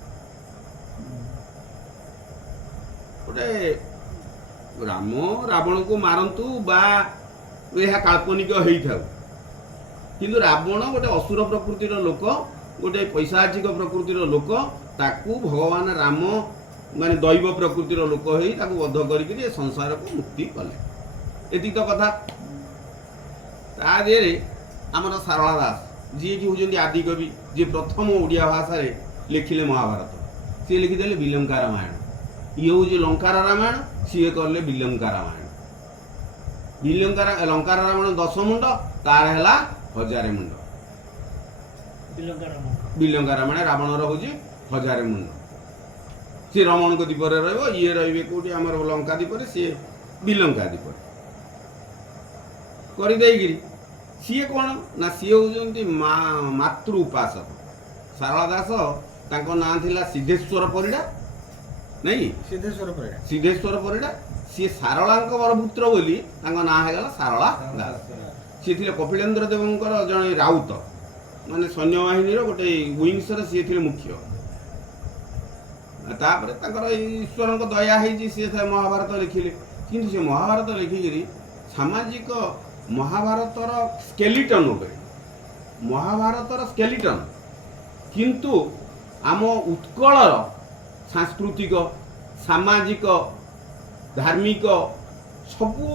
ଗୋଟେ ରାମ ରାବଣକୁ ମାରନ୍ତୁ ବା ଏହା କାଳ୍ପନିକ ହେଇଥାଉ, କିନ୍ତୁ ରାବଣ ଗୋଟେ ଅସୁର ପ୍ରକୃତିର ଲୋକ, ଗୋଟେ ପୈଶାଚିକ ପ୍ରକୃତିର ଲୋକ, ତାକୁ ଭଗବାନ ରାମ ମାନେ ଦୈବ ପ୍ରକୃତିର ଲୋକ ହେଇ ତାକୁ ବଧ କରିକିରି ଏ ସଂସାରକୁ ମୁକ୍ତି କଲେ। ଏତିକି ତ କଥା। ତା ଦେହରେ ଆମର ସାରଳା ଦାସ, ଯିଏକି ହେଉଛନ୍ତି ଆଦିକବି, ଯିଏ ପ୍ରଥମ ଓଡ଼ିଆ ଭାଷାରେ ଲେଖିଲେ ମହାଭାରତ, ସିଏ ଲେଖିଦେଲେ ବିଲଙ୍କା ରାମାୟଣ। ଇଏ ହେଉଛି ଲଙ୍କାର ରାମାୟଣ, ସିଏ କଲେ ବିଲଙ୍କା ରାମାୟଣ। ଲଙ୍କାର ରାମାୟଣ 10 ମୁଣ୍ଡ, ତାର ହେଲା 1000 ମୁଣ୍ଡ। ବିଲଙ୍କା ରାମାୟଣ ରାବଣର ହେଉଛି 1000 ମୁଣ୍ଡ। ସିଏ ରମଣଙ୍କ ଦ୍ୱୀପରେ ରହିବ, ଇଏ ରହିବେ କୋଉଠି ଆମର ଲଙ୍କା ଦ୍ୱୀପରେ, ସିଏ ବିଲଙ୍କା ଦ୍ୱୀପରେ କରିଦେଇକିରି ସିଏ କ'ଣ ନା ସିଏ ହେଉଛନ୍ତି ମାତୃ ଉପାସକ। ସାରଳା ଦାସ, ତାଙ୍କ ନାଁ ଥିଲା ସିଦ୍ଧେଶ୍ୱର ପରିଡ଼ା, ନାଇଁ ସିଦ୍ଧେଶ୍ୱର ପରିଡ଼ା ସିଦ୍ଧେଶ୍ୱର ପରିଡ଼ା ସିଏ ସାରଳାଙ୍କ ବରପୁତ୍ର ବୋଲି ତାଙ୍କ ନାଁ ହେଇଗଲା ସାରଳା ଦାସ। ସିଏ ଥିଲେ କପିଳେନ୍ଦ୍ର ଦେବଙ୍କର ଜଣେ ରାଉତ, ମାନେ ସୈନ୍ୟବାହିନୀର ଗୋଟେ ୱିଙ୍ଗସର ସିଏ ଥିଲେ ମୁଖ୍ୟ। ତାପରେ ତାଙ୍କର ଏଇ ଈଶ୍ୱରଙ୍କ ଦୟା ହେଇଛି, ସିଏ ମହାଭାରତ ଲେଖିଲେ। କିନ୍ତୁ ସେ ମହାଭାରତ ଲେଖିକିରି ସାମାଜିକ ମହାଭାରତର ସ୍କେଲିଟନ ଉପରେ, ମହାଭାରତର ସ୍କେଲିଟନ, କିନ୍ତୁ ଆମ ଉତ୍କଳର ସାଂସ୍କୃତିକ, ସାମାଜିକ, ଧାର୍ମିକ ସବୁ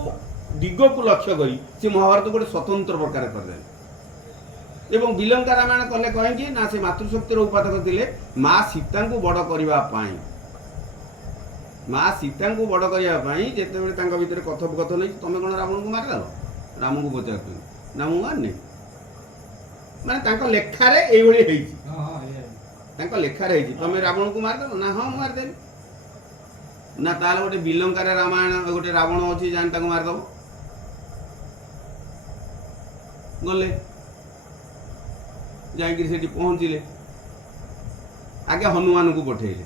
ଦିଗକୁ ଲକ୍ଷ୍ୟ କରି ସେ ମହାଭାରତ ଗୋଟେ ସ୍ୱତନ୍ତ୍ର ପ୍ରକାର କରିଦେଲେ। ଏବଂ ବିଲଙ୍କା ରାମାୟଣ କଲେ କାହିଁକି ନା ସେ ମାତୃଶକ୍ତିର ଉପାସକ ଥିଲେ। ମା ସୀତାଙ୍କୁ ବଡ଼ କରିବା ପାଇଁ, ମା ସୀତାଙ୍କୁ ବଡ଼ କରିବା ପାଇଁ ଯେତେବେଳେ ତାଙ୍କ ଭିତରେ କଥୋପକଥନ ହେଇଛି, ତମେ କ'ଣ ରାବଣଙ୍କୁ ମାରିଦେଲ? ରାମଙ୍କୁ ପଚାରୁଛନ୍ତି, ନା ମୁଁ ମାରିନି। ମାନେ ତାଙ୍କ ଲେଖାରେ ଏଇଭଳି ହେଇଛି, ତାଙ୍କ ଲେଖାରେ ହେଇଛି, ତମେ ରାବଣକୁ ମାରିଦେଲ? ନା ହଁ ମୁଁ ମାରିଦେଲି। ନା ତାହେଲେ ଗୋଟେ ବିଲଙ୍କାରେ ରାମାୟଣ ଗୋଟେ ରାବଣ ଅଛି, ଜାଣି ତାକୁ ମାରିଦେବ। ଗଲେ ଯାଇକିରି ସେଠି ପହଞ୍ଚିଲେ, ଆଗେ ହନୁମାନଙ୍କୁ ପଠେଇଲେ।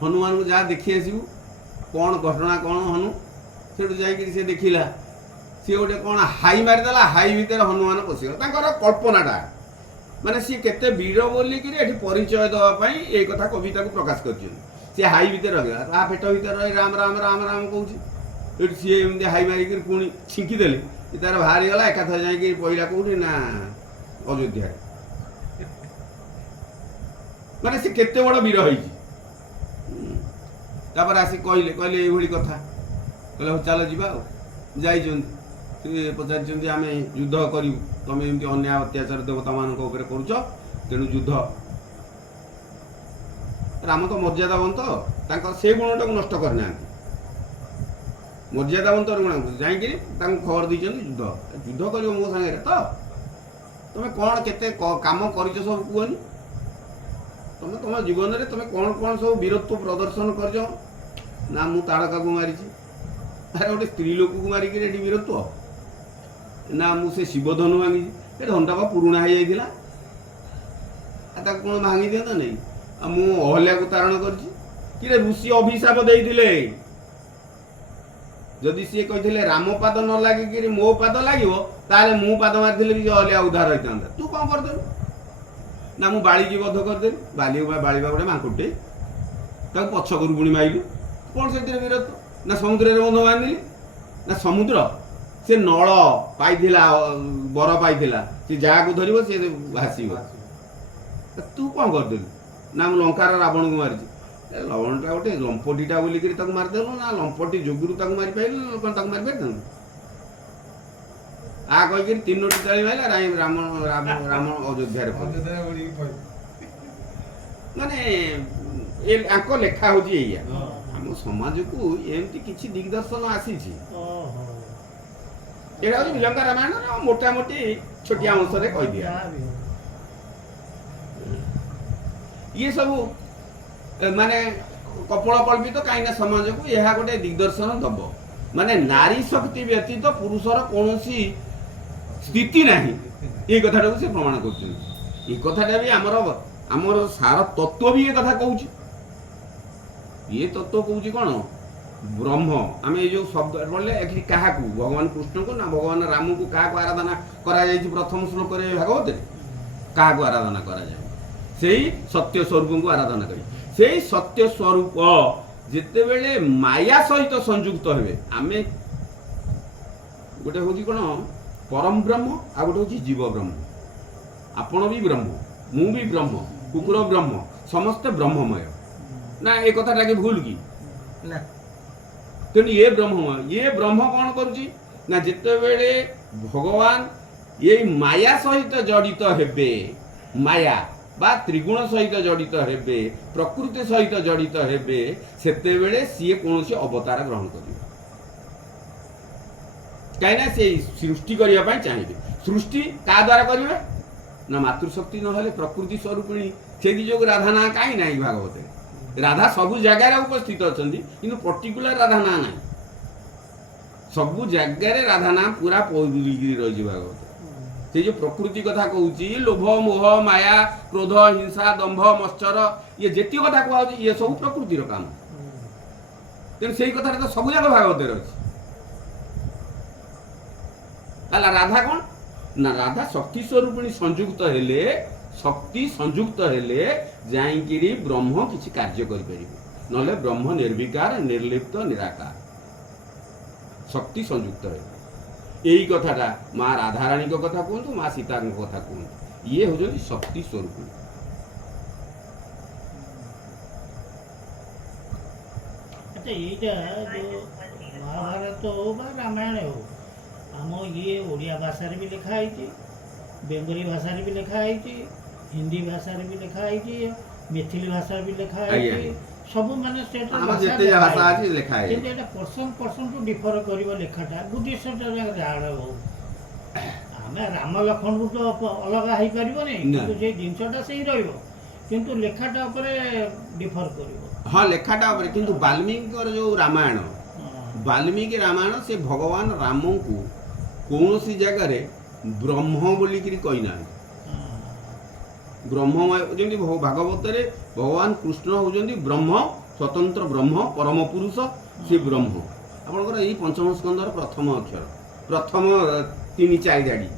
ହନୁମାନଙ୍କୁ ଯାହା ଦେଖି ଆସିବୁ, କ'ଣ ଘଟଣା କ'ଣ ହନୁ। ସେଠୁ ଯାଇକିରି ସେ ଦେଖିଲା, ସିଏ ଗୋଟେ କ'ଣ ହାଇ ମାରିଦେଲା, ହାଇ ଭିତରେ ହନୁମାନ ପଶିଗଲା। ତାଙ୍କର କଳ୍ପନାଟା ମାନେ ସିଏ କେତେ ବୀର ବୋଲିକିରି ଏଠି ପରିଚୟ ଦେବା ପାଇଁ ଏଇ କଥା କବିତାକୁ ପ୍ରକାଶ କରିଛନ୍ତି। ସିଏ ହାଇ ଭିତରେ ରହିଗଲା, ତା ପେଟ ଭିତରେ ରହି ରାମ ରାମ ରାମ ରାମ କହୁଛି। ଏଠି ସିଏ ଏମିତି ହାଇ ମାରିକିରି ପୁଣି ଛିଙ୍କିଦେଲେ, ସେ ତାର ବାହାରିଗଲା। ଏକାଥରେ ଯାଇକି ପଇଲା କୋଉଠି ନା ଅଯୋଧ୍ୟାରେ। ମାନେ ସେ କେତେ ବଡ଼ ବୀର ହେଇଛି। ତାପରେ ଆସି କହିଲେ ଏଇଭଳି କଥା, କହିଲେ ହଉ ଚାଲ ଯିବା। ଆଉ ଯାଇଛନ୍ତି, ସେ ପଚାରିଛନ୍ତି ଆମେ ଯୁଦ୍ଧ କରିବୁ, ତମେ ଏମିତି ଅନ୍ୟାୟ ଅତ୍ୟାଚାର ଦେବତାମାନଙ୍କ ଉପରେ କରୁଛ, ତେଣୁ ଯୁଦ୍ଧ। ରାମ ତ ମର୍ଯ୍ୟାଦାବନ୍ତ, ତାଙ୍କର ସେ ଗୁଣଟାକୁ ନଷ୍ଟ କରିନାହାନ୍ତି। ମର୍ଯ୍ୟାଦାବନ୍ତର ଗୁଣ ଯାଇକିରି ତାଙ୍କୁ ଖବର ଦେଇଛନ୍ତି ଯୁଦ୍ଧ କରିବ ମୋ ସାଙ୍ଗରେ ତ। ତମେ କ'ଣ କେତେ କାମ କରିଛ ସବୁ କୁହନି। ତମେ ତମ ଜୀବନରେ ତମେ କ'ଣ କ'ଣ ସବୁ ବୀରତ୍ୱ ପ୍ରଦର୍ଶନ କରିଛ। ନା ମୁଁ ତାଡ଼କାକୁ ମାରିଛି। ଆରେ ଗୋଟେ ସ୍ତ୍ରୀ ଲୋକକୁ ମାରିକିରି ଏଠି ବୀରତ୍ୱ। ନା ମୁଁ ସେ ଶିବଧନୁ ଭାଙ୍ଗିଛି। ଏ ଧନଟା ବା ପୁରୁଣା ହେଇଯାଇଥିଲା, ଆଉ ତାକୁ କ'ଣ ଭାଙ୍ଗି ଦିଅନ୍ତା ନାହିଁ। ଆଉ ମୁଁ ଅହଲ୍ୟାକୁ ତାରଣ କରିଛି। କିରେ ଋଷି ଅଭିଶାପ ଦେଇଥିଲେ, ଯଦି ସିଏ କହିଥିଲେ ରାମ ପାଦ ନ ଲାଗିକିରି ମୋ ପାଦ ଲାଗିବ, ତାହେଲେ ମୁଁ ପାଦ ମାରିଥିଲେ ବି ଅହଲ୍ୟା ଉଦ୍ଧାର ହେଇଥାନ୍ତା। ତୁ କ'ଣ କରିଦେଲୁ? ନା ମୁଁ ବାଳିକି ବଧ କରିଦେଲି। ବାଳିବା ଗୋଟେ ମାଙ୍କୁଟେ, ତାକୁ ପଛ କରୁ ପୁଣି ମାଇଲୁ। କ'ଣ ସେଥିରେ ବୀରତ୍ୱ? ନା ସମୁଦ୍ରରେ ବନ୍ଧ ବାନ୍ଧିଲି। ନା ସମୁଦ୍ର ସେ ନଳ ପାଇଥିଲା, ବର ପାଇଥିଲା, ସେ ଯାହାକୁ ଧରିବ ସେ ଭାସିବ। ତୁ କ'ଣ କରିଦେଲୁ? ନା ମୁଁ ଲଙ୍କାର ରାବଣକୁ ମାରିଛି। ଲବଣଟା ଗୋଟେ ଲମ୍ପଟିଟା ବୋଲିକିରି ତାକୁ ମାରିଦେଲୁ, ନା ଲମ୍ପଟି ଯୋଗୁରୁ ତାକୁ ମାରିପାରିଲୁ, କ'ଣ ତାକୁ ମାରିପାରିଥାନ୍ତୁ? ଆ କହିକିରି 3ଟି ତାଳି ମାରିଲା, ରାମ ଅଯୋଧ୍ୟାରେ। ମାନେ ଆଙ୍କ ଲେଖା ହଉଛି ଏଇଆ। ଆମ ସମାଜକୁ ଏମିତି କିଛି ଦିଗ୍ଦର୍ଶନ ଆସିଛି। ଏଇଟା ହଉଛି ବିଲଙ୍କା ରାମାୟଣର ମୋଟାମୋଟି ଛୋଟିଆ ଅଂଶରେ କହିଦିଆ। ଇଏ ସବୁ ମାନେ କପଳ କଳ୍ପିତ, କାହିଁକିନା ସମାଜକୁ ଏହା ଗୋଟେ ଦିଗ୍ଦର୍ଶନ ଦବ। ମାନେ ନାରୀ ଶକ୍ତି ବ୍ୟତୀତ ପୁରୁଷର କୌଣସି ସ୍ଥିତି ନାହିଁ, ଏଇ କଥାଟାକୁ ସେ ପ୍ରମାଣ କରୁଛନ୍ତି। ଏଇ କଥାଟା ବି ଆମର ସାର ତତ୍ତ୍ୱ ବି ଏ କଥା କହୁଛି। ଇଏ ତତ୍ତ୍ୱ କହୁଛି କ'ଣ? ବ୍ରହ୍ମ। ଆମେ ଏଇ ଯେଉଁ ଶବ୍ଦ ବୋଲେ ଏଠି କାହାକୁ, ଭଗବାନ କୃଷ୍ଣଙ୍କୁ ନା ଭଗବାନ ରାମକୁ କାହାକୁ ଆରାଧନା କରାଯାଇଛି? ପ୍ରଥମ ଶ୍ଲୋକରେ ଭାଗବତରେ କାହାକୁ ଆରାଧନା କରାଯାଏ? ସେଇ ସତ୍ୟ ସ୍ୱରୂପଙ୍କୁ ଆରାଧନା କରି। ସେଇ ସତ୍ୟ ସ୍ୱରୂପ ଯେତେବେଳେ ମାୟା ସହିତ ସଂଯୁକ୍ତ ହେବେ, ଆମେ ଗୋଟେ ହେଉଛି କ'ଣ ପରମ ବ୍ରହ୍ମ, ଆଉ ଗୋଟେ ହେଉଛି ଜୀବ ବ୍ରହ୍ମ। ଆପଣ ବି ବ୍ରହ୍ମ, ମୁଁ ବି ବ୍ରହ୍ମ, କୁକୁର ବ୍ରହ୍ମ, ସମସ୍ତେ ବ୍ରହ୍ମମୟ। ନା ଏ କଥାଟା କି ଭୁଲ କି? ନା। ତେଣୁ ଏ ବ୍ରହ୍ମମୟ। ଇଏ ବ୍ରହ୍ମ କ'ଣ କରୁଛି ନା ଯେତେବେଳେ ଭଗବାନ ଏଇ ମାୟା ସହିତ ଜଡ଼ିତ ହେବେ, ମାୟା ବା ତ୍ରିଗୁଣ ସହିତ ଜଡ଼ିତ ହେବେ, ପ୍ରକୃତି ସହିତ ଜଡ଼ିତ ହେବେ, ସେତେବେଳେ ସିଏ କୌଣସି ଅବତାର ଗ୍ରହଣ କରିବେ। କାହିଁକିନା ସେ ସୃଷ୍ଟି କରିବା ପାଇଁ ଚାହିଁବେ। ସୃଷ୍ଟି କାହା ଦ୍ୱାରା କରିବେ? ନା ମାତୃଶକ୍ତି ନହେଲେ ପ୍ରକୃତି ସ୍ୱରୂପିଣୀ। ସେଇଥି ଯୋଗୁଁ ରାଧା ନାଁ କାହିଁ ନାହିଁ ଭାଗବତରେ? ରାଧା ସବୁ ଜାଗାରେ ଉପସ୍ଥିତ ଅଛନ୍ତି, କିନ୍ତୁ ପର୍ଟିକୁଲାର ରାଧା ନାଁ ନାହିଁ। ସବୁ ଜାଗାରେ ରାଧା ନାଁ ପୁରା ପୌରିକିରି ରହିଛି ଭାଗବତ। ସେ ଯେଉଁ ପ୍ରକୃତି କଥା କହୁଛି, ଲୋଭ, ମୋହ, ମାୟା, କ୍ରୋଧ, ହିଂସା, ଦମ୍ଭ, ମତ୍ସର, ଇଏ ଯେତିକି କଥା କୁହାଯାଉଛି, ଇଏ ସବୁ ପ୍ରକୃତିର କାମ। ତେଣୁ ସେଇ କଥାଟା ତ ସବୁ ଯାକ ଭାଗବତରେ ଅଛି। ତାହେଲେ ରାଧା କ'ଣ ନା ରାଧା ଶକ୍ତି ସ୍ୱରୂପିଣୀ ସଂଯୁକ୍ତ ହେଲେ, ଶକ୍ତି ସଂଯୁକ୍ତ ହେଲେ ଯାଇକିରି ବ୍ରହ୍ମ କିଛି କାର୍ଯ୍ୟ କରିପାରିବେ, ନହେଲେ ବ୍ରହ୍ମ ନିର୍ବିକାର, ନିର୍ଲିପ୍ତ, ନିରାକାର। ଶକ୍ତି ସଂଯୁକ୍ତ ହେଲେ ଏଇ କଥାଟା ମା ରାଧାରାଣୀଙ୍କ କଥା କୁହନ୍ତୁ, ମା ସୀତାଙ୍କ କଥା କୁହନ୍ତୁ, ଇଏ ହେଉଛନ୍ତି ଶକ୍ତି ସ୍ୱରୂପିଣୀ। ଆଚ୍ଛା, ଏଇଟା ଯେଉଁ ମହାଭାରତ ହଉ ବା ରାମାୟଣ ହଉ, ଆମ ଇଏ ଓଡ଼ିଆ ଭାଷାରେ ବି ଲେଖା ହେଇଛି, ବେଙ୍ଗଲୀ ଭାଷାରେ ବି ଲେଖା ହେଇଛି, ହିନ୍ଦୀ ଭାଷାରେ ବି ଲେଖା ହେଇଛି, ମେଥିଲି ଭାଷାରେ ବି ଲେଖା ହେଇଛି, ସବୁ ମାନେ ଷ୍ଟେଟ୍ର ଆମର ଯେତେ ଭାଷା ଅଛି ଲେଖା ହେଇଛି। କିନ୍ତୁ ଏଇଟା ପର୍ସନଟୁ ଡିଫର କରିବ ଲେଖାଟା ବୁଦ୍ଧିଷ୍ଟ ଯାହାର ହଉ। ଆମେ ରାମ ଲକ୍ଷ୍ମଣକୁ ତ ଅଲଗା ହେଇପାରିବନି, କିନ୍ତୁ ସେଇ ଜିନିଷଟା ସେଇ ରହିବ, କିନ୍ତୁ ଲେଖାଟା ଉପରେ ଡିଫର କରିବ। ହଁ, ଲେଖାଟା ଉପରେ। କିନ୍ତୁ ବାଲ୍ମୀକିଙ୍କର ଯେଉଁ ରାମାୟଣ, ବାଲ୍ମୀକି ରାମାୟଣ, ସେ ଭଗବାନ ରାମଙ୍କୁ କୌଣସି ଜାଗାରେ ବ୍ରହ୍ମ ବୋଲିକିରି କହିନାହାନ୍ତି। ବ୍ରହ୍ମ ଯେମିତି ଭାଗବତରେ ଭଗବାନ କୃଷ୍ଣ ହେଉଛନ୍ତି ବ୍ରହ୍ମ, ସ୍ୱତନ୍ତ୍ର ବ୍ରହ୍ମ, ପରମ ପୁରୁଷ, ସେ ବ୍ରହ୍ମ। ଆପଣଙ୍କର ଏଇ ପଞ୍ଚମ ସ୍କନ୍ଧର ପ୍ରଥମ ଅକ୍ଷର, ପ୍ରଥମ 3-4 ଧାଡ଼ି,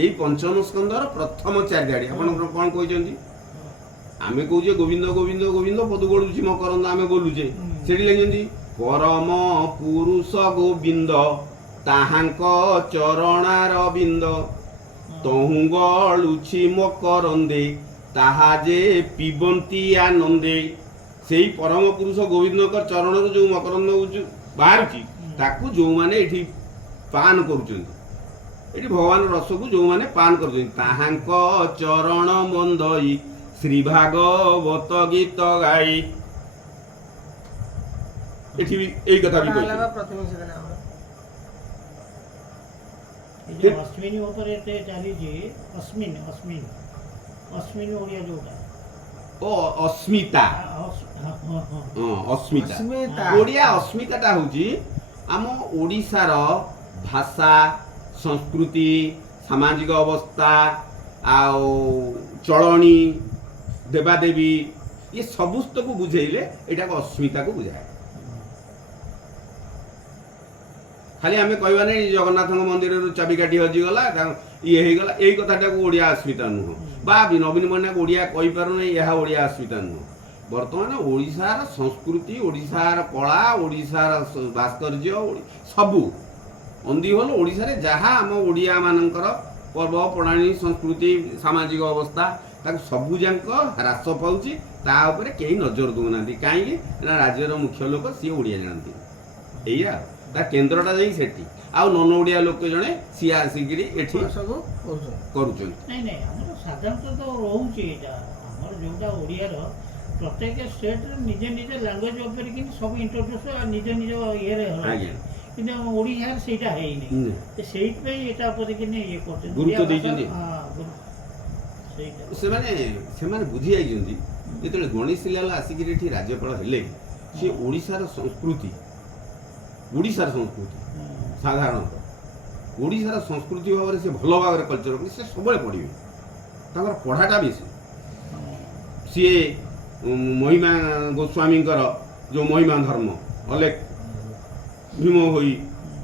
ଏଇ ପଞ୍ଚମ ସ୍କନ୍ଧର ପ୍ରଥମ 4 ଧାଡ଼ି ଆପଣଙ୍କର କ'ଣ କହିଛନ୍ତି? ଆମେ କହୁଛେ ଗୋବିନ୍ଦ ଗୋବିନ୍ଦ ଗୋବିନ୍ଦ, ପଦୁ ଗଳୁଛି ମକରନ୍ଦ, ଆମେ ବୋଲୁଛେ। ସେଠି ଲେଖିଛନ୍ତି ପରମ ପୁରୁଷ ଗୋବିନ୍ଦ, ତାହାଙ୍କ ଚରଣାର ବିନ୍ଦ, ତହୁଁ ଗଳୁଛି ମକରନ୍ଦେ, ତାହା ଯେ ପିବନ୍ତି ଆନନ୍ଦେ। ସେଇ ପରମ ପୁରୁଷ ଗୋବିନ୍ଦଙ୍କ ଚରଣରୁ ଯେଉଁ ମକରନ୍ଦ ବାହାରୁଛି, ତାକୁ ଯେଉଁମାନେ ଏଠି ପାନ କରୁଛନ୍ତି, ଏଠି ଭଗବାନ ରସକୁ ଯେଉଁମାନେ ପାନ କରୁଛନ୍ତି, ତାହାଙ୍କ ଚରଣ ମନ୍ଦଇ ଶ୍ରୀ ଭାଗବତ ଗୀତ ଗାଇ। ଏଠି ବି ଏଇ କଥା ବି ଅଶ୍ମିନୀ ଉପରେ ଏତେ ଚାଲିଛି, ଅଶ୍ମିନୀ ଓଡ଼ିଆ ଯୋଉଟା ଅସ୍ମିତା, ଅସ୍ମିତା ଓଡ଼ିଆ ଅସ୍ମିତାଟା ହେଉଛି ଆମ ଓଡ଼ିଶାର ଭାଷା, ସଂସ୍କୃତି, ସାମାଜିକ ଅବସ୍ଥା, ଆଉ ଚଳଣି, ଦେବାଦେବୀ, ଇଏ ସବୁସ୍ତକୁ ବୁଝେଇଲେ ଏଇଟାକୁ ଅସ୍ମିତାକୁ ବୁଝାଏ। ଖାଲି ଆମେ କହିବା ନାହିଁ ଜଗନ୍ନାଥଙ୍କ ମନ୍ଦିରରୁ ଚାବିକାଠି ହଜିଗଲା, ଇଏ ହେଇଗଲା, ଏଇ କଥାଟାକୁ ଓଡ଼ିଆ ଅସ୍ମିତା ନୁହଁ। ବା ନବୀନ ପଟ୍ଟନାୟକ ଓଡ଼ିଆ କହିପାରୁନାହିଁ, ଏହା ଓଡ଼ିଆ ଅସ୍ମିତା ନୁହଁ। ବର୍ତ୍ତମାନ ଓଡ଼ିଶାର ସଂସ୍କୃତି, ଓଡ଼ିଶାର କଳା, ଓଡ଼ିଶାର ଭାସ୍କର୍ଯ୍ୟ, ସବୁ ଅନ୍ଦିହୋଲ ଓଡ଼ିଶାରେ ଯାହା ଆମ ଓଡ଼ିଆମାନଙ୍କର ପର୍ବପର୍ବାଣୀ, ସଂସ୍କୃତି, ସାମାଜିକ ଅବସ୍ଥା, ତାକୁ ସବୁଯାକ ହ୍ରାସ ପାଉଛି। ତା ଉପରେ କେହି ନଜର ଦେଉନାହାନ୍ତି। କାହିଁକି ନା ରାଜ୍ୟର ମୁଖ୍ୟ ଲୋକ ସିଏ ଓଡ଼ିଆ ଜାଣନ୍ତି, ଏଇଆ ତା କେନ୍ଦ୍ରଟା ଯାଇ ସେଠି, ଆଉ ନନ ଓଡ଼ିଆ ଲୋକ ଜଣେ ସିଏ ଆସିକିରି ଏଠି ସବୁ କରୁଛନ୍ତି। ନାଇଁ ଆମର ସାଧାରଣତଃ ତ ରହୁଛି ଏଇଟା, ଆମର ଯୋଉଟା ଓଡ଼ିଆର ପ୍ରତ୍ୟେକ ଷ୍ଟେଟ୍ରେ ନିଜ ନିଜ ଲାଙ୍ଗୁଏଜ ଉପରେ କିନ୍ତୁ ସବୁ ଇଣ୍ଟ୍ରୋଡ୍ୟୁସ୍ ନିଜ ନିଜ ଇଏରେ ଆଜ୍ଞା, କିନ୍ତୁ ଓଡ଼ିଶାରେ ସେଇଟା ହେଇନି, ସେଇଥିପାଇଁ ଏଇଟା ଉପରେ କିନି ଇଏ କରୁଛନ୍ତି, ଗୁରୁତ୍ୱ ଦେଇଛନ୍ତି। ସେଇଟା ସେମାନେ ବୁଝି ଯାଇଛନ୍ତି। ଯେତେବେଳେ ଗଣେଶ ଲାଲ ଆସିକିରି ଏଠି ରାଜ୍ୟପାଳ ହେଲେ, ସେ ଓଡ଼ିଶାର ସଂସ୍କୃତି ସାଧାରଣତଃ ଓଡ଼ିଶାର ସଂସ୍କୃତି ଭାବରେ ସେ ଭଲ ଭାବରେ କଲଚର କରି ସେ ସବୁବେଳେ ପଢ଼ିବେ। ତାଙ୍କର ପଢ଼ାଟା ବେଶୀ। ସିଏ ମହିମା ଗୋସ୍ୱାମୀଙ୍କର ଯେଉଁ ମହିମା ଧର୍ମ, ଅଲେଖ ଭୀମ ହୋଇ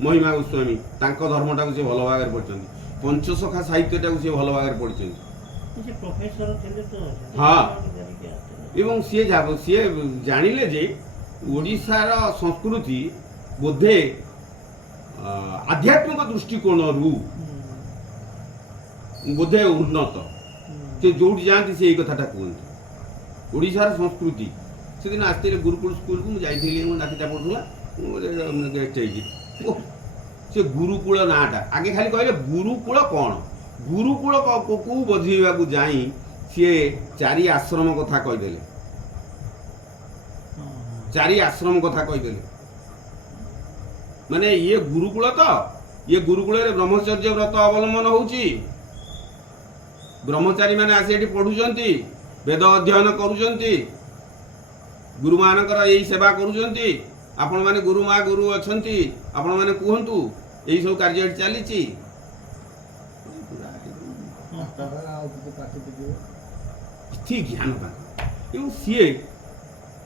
ମହିମା ଗୋସ୍ୱାମୀ, ତାଙ୍କ ଧର୍ମଟାକୁ ସେ ଭଲ ଭାବରେ ପଢ଼ିଛନ୍ତି। ପଞ୍ଚସଖା ସାହିତ୍ୟଟାକୁ ସେ ଭଲ ଭାବରେ ପଢ଼ିଛନ୍ତି। ହଁ, ଏବଂ ସିଏ ଜାଣିଲେ ଯେ ଓଡ଼ିଶାର ସଂସ୍କୃତି ବୋଧେ ଆଧ୍ୟାତ୍ମିକ ଦୃଷ୍ଟିକୋଣରୁ ବୋଧେ ଉନ୍ନତ। ସେ ଯୋଉଠି ଯାଆନ୍ତି ସେ ଏଇ କଥାଟା କୁହନ୍ତି, ଓଡ଼ିଶାର ସଂସ୍କୃତି। ସେଦିନ ଆସିଥିଲେ ଗୁରୁକୁଳ ସ୍କୁଲକୁ, ମୁଁ ଯାଇଥିଲି, ମୋ ନାତିଟା ପଢ଼ୁଥିଲା, ମୁଁ ଗେଷ୍ଟ ହେଇକି ସେ ଗୁରୁକୁଳ ନାଁଟା ଆଗେ ଖାଲି କହିଲେ ଗୁରୁକୁଳ କ'ଣ, ଗୁରୁକୁଳ କୁ ବୁଝେଇବାକୁ ଯାଇ ସିଏ 4 ଆଶ୍ରମ କଥା କହିଦେଲେ। 4 ଆଶ୍ରମ କଥା କହିଦେଲେ। ମାନେ ଇଏ ଗୁରୁକୁଳ, ତ ଇଏ ଗୁରୁକୁଳରେ ବ୍ରହ୍ମଚର୍ଯ୍ୟ ବ୍ରତ ଅବଲମ୍ବନ ହେଉଛି। ବ୍ରହ୍ମଚାରୀ ମାନେ ଆସି ଏଠି ପଢ଼ୁଛନ୍ତି, ବେଦ ଅଧ୍ୟୟନ କରୁଛନ୍ତି, ଗୁରୁମାନଙ୍କର ଏଇ ସେବା କରୁଛନ୍ତି। ଆପଣମାନେ ଗୁରୁମା ଗୁରୁ ଅଛନ୍ତି, ଆପଣମାନେ କୁହନ୍ତୁ, ଏଇସବୁ କାର୍ଯ୍ୟ ଏଠି ଚାଲିଛି। ଏଠି ଜ୍ଞାନ ତାଙ୍କ, ଏବଂ ସିଏ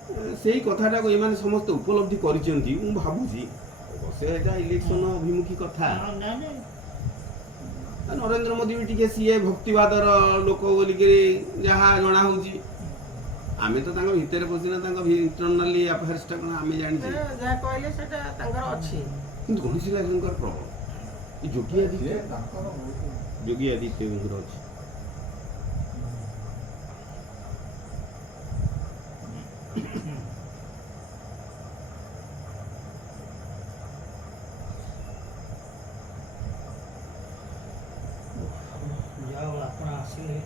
ସେଇ କଥାଟାକୁ ଏମାନେ ସମସ୍ତେ ଉପଲବ୍ଧି କରିଛନ୍ତି ମୁଁ ଭାବୁଛି। ଅବଶ୍ୟ ଏଇଟା ଇଲେକ୍ସନ ଅଭିମୁଖୀ କଥା। ନାଇଁ ନାଇଁ ନରେନ୍ଦ୍ର ମୋଦି ବି ଟିକେ ସିଏ ଭକ୍ତିବାଦର ଲୋକ ବୋଲିକିରି ଯାହା ଜଣା ହେଉଛି। ଆମେ ତ ତାଙ୍କ ଭିତରେ ପଶିନା, ତାଙ୍କ ଇଣ୍ଟରନାଲି ଆଫେୟାର୍ସଟା କ'ଣ ଆମେ ଜାଣିଛେ। ଯାହା କହିଲେ ସେଟା ତାଙ୍କର ଅଛି। କିନ୍ତୁ ଗଣେଶୀ ଲାଲଙ୍କର ପ୍ରବଳ, ଏ ଯୋଗୀ ଆଦିତ୍ୟ ତାଙ୍କର ବହୁତ ଯୋଗୀ ଆଦିତ୍ୟଙ୍କର ଅଛି। ଯାଉ ଆପଣ ଆସିଲେ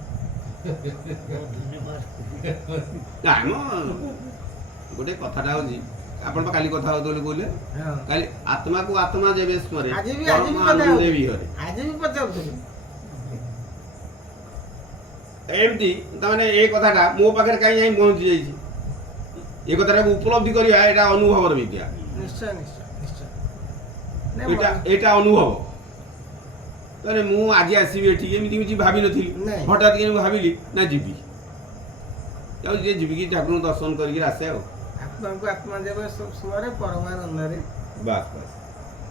ବହୁତ ଧନ୍ୟବାଦ। ନାଇଁ ମ ଗୋଟେ କଥାଟା ହେଉଛି, ଆପଣ ବା କାଲି କଥା ହେଉଥିଲେ କହିଲେ ହଁ। କାଲି ଆତ୍ମାକୁ ଆତ୍ମା ଯେବେ ସ୍ମରେ ଆଜି ବି ପରମ କଥା ଆନନ୍ଦେ ହଉଥିଲି। ବିହରେ। ଆଜି ବି ପଚାରୁଥିଲି। ଏମିତି ତାମାନେ ଏ କଥାଟା ମୋ ପାଖରେ କାହିଁ ଯାଇ ପହଞ୍ଚି ଯାଇଛି। ଏ କଥାଟାକୁ ଉପଲବ୍ଧି କରିବା ଏଇଟା ଅନୁଭବର ବିଦ୍ୟା। ନିଶ୍ଚୟ ନିଶ୍ଚୟ ନିଶ୍ଚୟ। ନାଇଁ, ଏଇଟା ଅନୁଭବ। ତାହେଲେ ମୁଁ ଆଜି ଆସିବି ଏଠିକି ଏମିତି କିଛି ଭାବିନଥିଲି। ନାଇଁ। ହଠାତ୍ କି ମୁଁ ଭାବିଲି ନା ଯିବି, ଆଉ ଯେ ଯିବି କି ଠାକୁରଙ୍କୁ ଦର୍ଶନ କରିକି ଆସେ ଆଉ। ଆତ୍ମାକୁ ଆତ୍ମା ଦେବେ ସ୍ମରେ ପରମାନନ୍ଦରେ। ବାସ୍ ବାସ୍।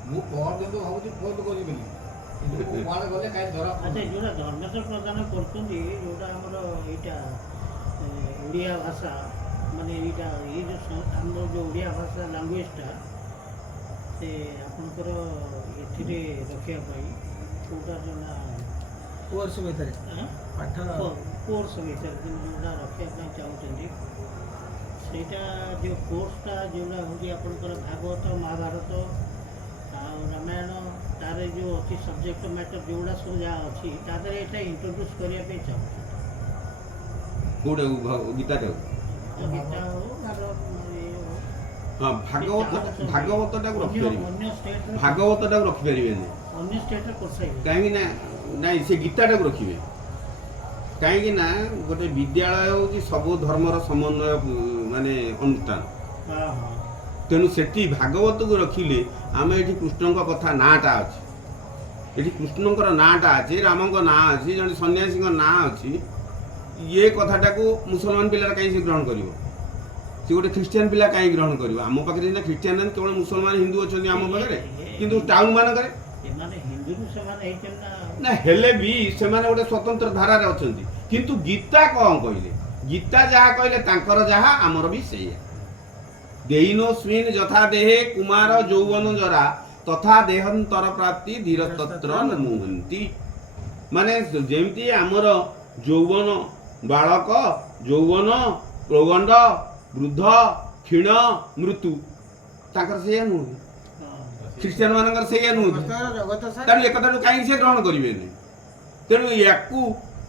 ମୁଁ ପରଦିନ ଭାବୁଛି ଫୋନ କରିବିନି, କିନ୍ତୁ ମୁଁ କୁଆଡ଼େ ଗଲେ କାହିଁ ଧରା ଆଚ୍ଛା, ଯେଉଁଟା ଧର୍ମେନ୍ଦ୍ର ପ୍ରଦାନ କରୁଛନ୍ତି, ଯେଉଁଟା ଆମର ଏଇଟା ଓଡ଼ିଆ ଭାଷା, ମାନେ ଏଇଟା ଏଇ ଯେଉଁ ଆମର ଯେଉଁ ଓଡ଼ିଆ ଭାଷା ଲାଙ୍ଗୁଏଜଟା ସେ ଆପଣଙ୍କର ଏଥିରେ ରଖିବା ପାଇଁ କେଉଁଟା ନା କୋର୍ସ ଭିତରେ ପାଠ କୋର୍ସ ଭିତରେ ଯେଉଁଟା ରଖିବା ପାଇଁ ଚାହୁଁଛନ୍ତି, ସେଇଟା ଯେଉଁ କୋର୍ସଟା ଯେଉଁଟା ହେଉଛି ଆପଣଙ୍କର ଭାଗବତ ମହାଭାରତ ଆଉ ରାମାୟଣ, ତାର ଯେଉଁ ଅଛି ସବଜେକ୍ଟ ମ୍ୟାଟର ଯେଉଁଗୁଡ଼ା ସବୁ ଯାହା ଅଛି ତା ଦେହରେ ଏଇଟା ଇଣ୍ଟ୍ରୋଡ୍ୟୁସ୍ କରିବା ପାଇଁ ଚାହୁଁଛନ୍ତି। କୋଉଟାକୁ ଗୀତାଟାକୁ? ଗୀତା ହଉ ଇଏ ହଉ, ହଁ, ଭାଗବତଟାକୁ ରଖିପାରିବେ। ଅନ୍ୟ ଷ୍ଟେଟ୍ର ଭାଗବତଟାକୁ ରଖିପାରିବେନି। ଅନ୍ୟ ଷ୍ଟେଟ୍ରେ କରିସାରିବେ। କାହିଁକି ନା ନାଇଁ, ସେ ଗୀତାଟାକୁ ରଖିବେ। କାହିଁକି ନା ଗୋଟେ ବିଦ୍ୟାଳୟ ହେଉଛି ସବୁ ଧର୍ମର ସମନ୍ୱୟ ମାନେ ଅନୁଷ୍ଠାନ। ହଁ ହଁ ତେଣୁ ସେଠି ଭାଗବତକୁ ରଖିଲେ ଆମେ ଏଠି କୃଷ୍ଣଙ୍କ କଥା ନାଁଟା ଅଛି, ଏଠି କୃଷ୍ଣଙ୍କର ନାଁଟା ଅଛି, ରାମଙ୍କ ନାଁ ଅଛି, ଜଣେ ସନ୍ନ୍ୟାସୀଙ୍କ ନାଁ ଅଛି। ଇଏ କଥାଟାକୁ ମୁସଲମାନ ପିଲାଟା କାହିଁ ସେ ଗ୍ରହଣ କରିବ? ସେ ଗୋଟେ ଖ୍ରୀଷ୍ଟିଆନ ପିଲା କାହିଁ ଗ୍ରହଣ କରିବ? ଆମ ପାଖରେ ସିନା ଖ୍ରୀଷ୍ଟିଆନ ନାହାନ୍ତି, କେବଳ ମୁସଲମାନ ହିନ୍ଦୁ ଅଛନ୍ତି ଆମ ପାଖରେ, କିନ୍ତୁ ଟାଉନ ମାନଙ୍କରେ ସେମାନେ ହିନ୍ଦୁରୁ ସେମାନେ ହେଇଛନ୍ତି ନା। ନା ହେଲେ ବି ସେମାନେ ଗୋଟେ ସ୍ୱତନ୍ତ୍ର ଧାରାରେ ଅଛନ୍ତି। କିନ୍ତୁ ଗୀତା କ'ଣ କହିଲେ? ଗୀତା ଯାହା କହିଲେ ତାଙ୍କର ଯାହା, ଆମର ବି ସେଇଆ। ଦେଇନୋସ୍ମିନ୍ ଯଥା ଦେହେ କୁମାର ଯୌବନ ଜରା ତଥା ଦେହାନ୍ତର ପ୍ରାପ୍ତି ଧୀରତତ୍ର ମୁହନ୍ତି। ମାନେ ଯେମିତି ଆମର ଯୌବନ ବାଳକ, ଯୌବନ ପ୍ରଗଣ୍ଡ, ବୃଦ୍ଧ, କ୍ଷୀଣ, ମୃତ୍ୟୁ, ତାଙ୍କର ସେଇଆ ନୁହେଁ। ଖ୍ରୀଷ୍ଟିଆନ ମାନଙ୍କର ସେଇଆ ନୁହେଁ। ସମସ୍ତଙ୍କର ଜଗତ ସାରା ତେଣୁ ଏକଥାକୁ କାହିଁକି ସେ ଗ୍ରହଣ କରିବେନି? ତେଣୁ ୟାକୁ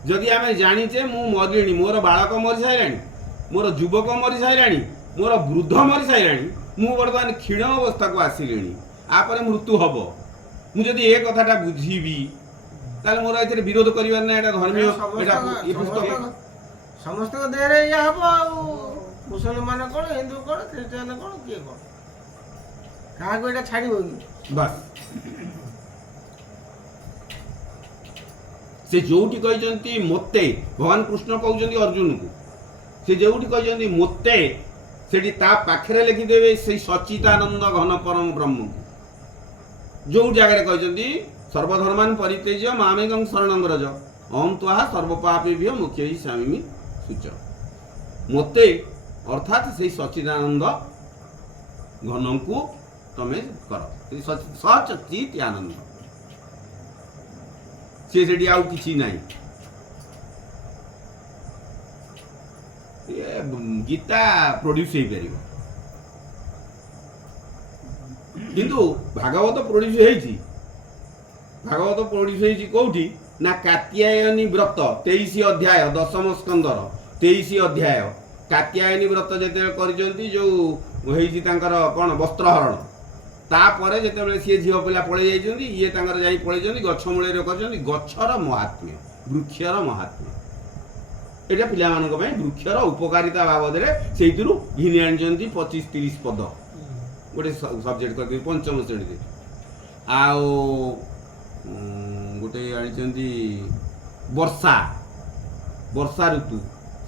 ଯଦି ଆମେ ଜାଣିଛେ, ମୁଁ ମରିଲିଣି, ମୋର ବାଳକ ମରିସାରିଲାଣି, ମୋର ଯୁବକ ମରିସାରିଲାଣି, ମୋର ବୃଦ୍ଧ ମରିସାରିଲାଣି, ମୁଁ ବର୍ତ୍ତମାନ କ୍ଷୀଣ ଅବସ୍ଥାକୁ ଆସିଲିଣି, ଆପରେ ମୃତ୍ୟୁ ହବ। ମୁଁ ଯଦି ଏ କଥାଟା ବୁଝିବି, ତାହେଲେ ମୋର ଏଥିରେ ବିରୋଧ କରିବାର ନାହିଁ। ଏଇଟା ଧର୍ମୀୟ, ଏଇଟା ଏ ପୁସ୍ତକ। ସମସ୍ତଙ୍କ ଦେହରେ ଇଏ ହବ। ଆଉ ମୁସଲମାନ କ'ଣ, ହିନ୍ଦୁ କ'ଣ, ଖ୍ରୀଷ୍ଟିଆନ କ'ଣ, କିଏ କ'ଣ, କାହାକୁ ଏଇଟା ଛାଡ଼ିବ କି? ବାସ୍। ସେ ଯୋଉଠି କହିଛନ୍ତି ମୋତେ, ଭଗବାନ କୃଷ୍ଣ କହୁଛନ୍ତି ଅର୍ଜୁନକୁ, ସେ ଯୋଉଠି କହିଛନ୍ତି ମୋତେ, ସେଠି ତା ପାଖରେ ଲେଖିଦେବେ ସେଇ ସଚ୍ଚିଦାନନ୍ଦ ଘନ ପରମ ବ୍ରହ୍ମକୁ। ଯୋଉ ଜାଗାରେ କହିଛନ୍ତି ସର୍ବଧର୍ମାନ ପରିତ୍ୟଜ୍ୟ ମାମେକଂ ଶରଣଂ ବ୍ରଜ ଅହଂ ତ୍ୱହା ସର୍ବପାପେଭ୍ୟ ମୋକ୍ଷୟୀ ସ୍ୱାମୀ ସୂଚ। ମୋତେ ଅର୍ଥାତ୍ ସେଇ ସଚ୍ଚିଦାନନ୍ଦ ଘନକୁ ତମେ କର, ସଚିତ୍ ଆନନ୍ଦ। ସେ ସେଠି ଆଉ କିଛି ନାହିଁ। ଗୀତା ପ୍ରଡ୍ୟୁସ୍ ହେଇପାରିବ, କିନ୍ତୁ ଭାଗବତ ପ୍ରଡ୍ୟୁସ୍ ହେଇଛି। ଭାଗବତ ପ୍ରଡ୍ୟୁସ୍ ହେଇଛି କୋଉଠି ନା କାତ୍ୟାୟନୀ ବ୍ରତ 23 ଅଧ୍ୟାୟ, ଦଶମ ସ୍କନ୍ଧର 23 ଅଧ୍ୟାୟ। କାତ୍ୟାୟନୀ ବ୍ରତ ଯେତେବେଳେ କରିଛନ୍ତି, ଯୋଉ ହେଇଛି ତାଙ୍କର କ'ଣ ବସ୍ତ୍ରହରଣ, ତାପରେ ଯେତେବେଳେ ସିଏ ଝିଅ ପିଲା ପଳେଇ ଯାଇଛନ୍ତି, ଇଏ ତାଙ୍କର ଯାଇ ପଳେଇଛନ୍ତି, ଗଛ ମୂଳରେ କରିଛନ୍ତି ଗଛର ମହାତ୍ମ୍ୟ, ବୃକ୍ଷର ମହାତ୍ମ୍ୟ। ଏଇଟା ପିଲାମାନଙ୍କ ପାଇଁ ବୃକ୍ଷର ଉପକାରିତା ବାବଦରେ ସେଇଥିରୁ ଘିନି ଆଣିଛନ୍ତି 25-30 ପଦ, ଗୋଟେ ସବଜେକ୍ଟ କରିଦେଇଛି ପଞ୍ଚମ ଶ୍ରେଣୀରେ। ଆଉ ଗୋଟେ ଆଣିଛନ୍ତି ବର୍ଷା ଋତୁ,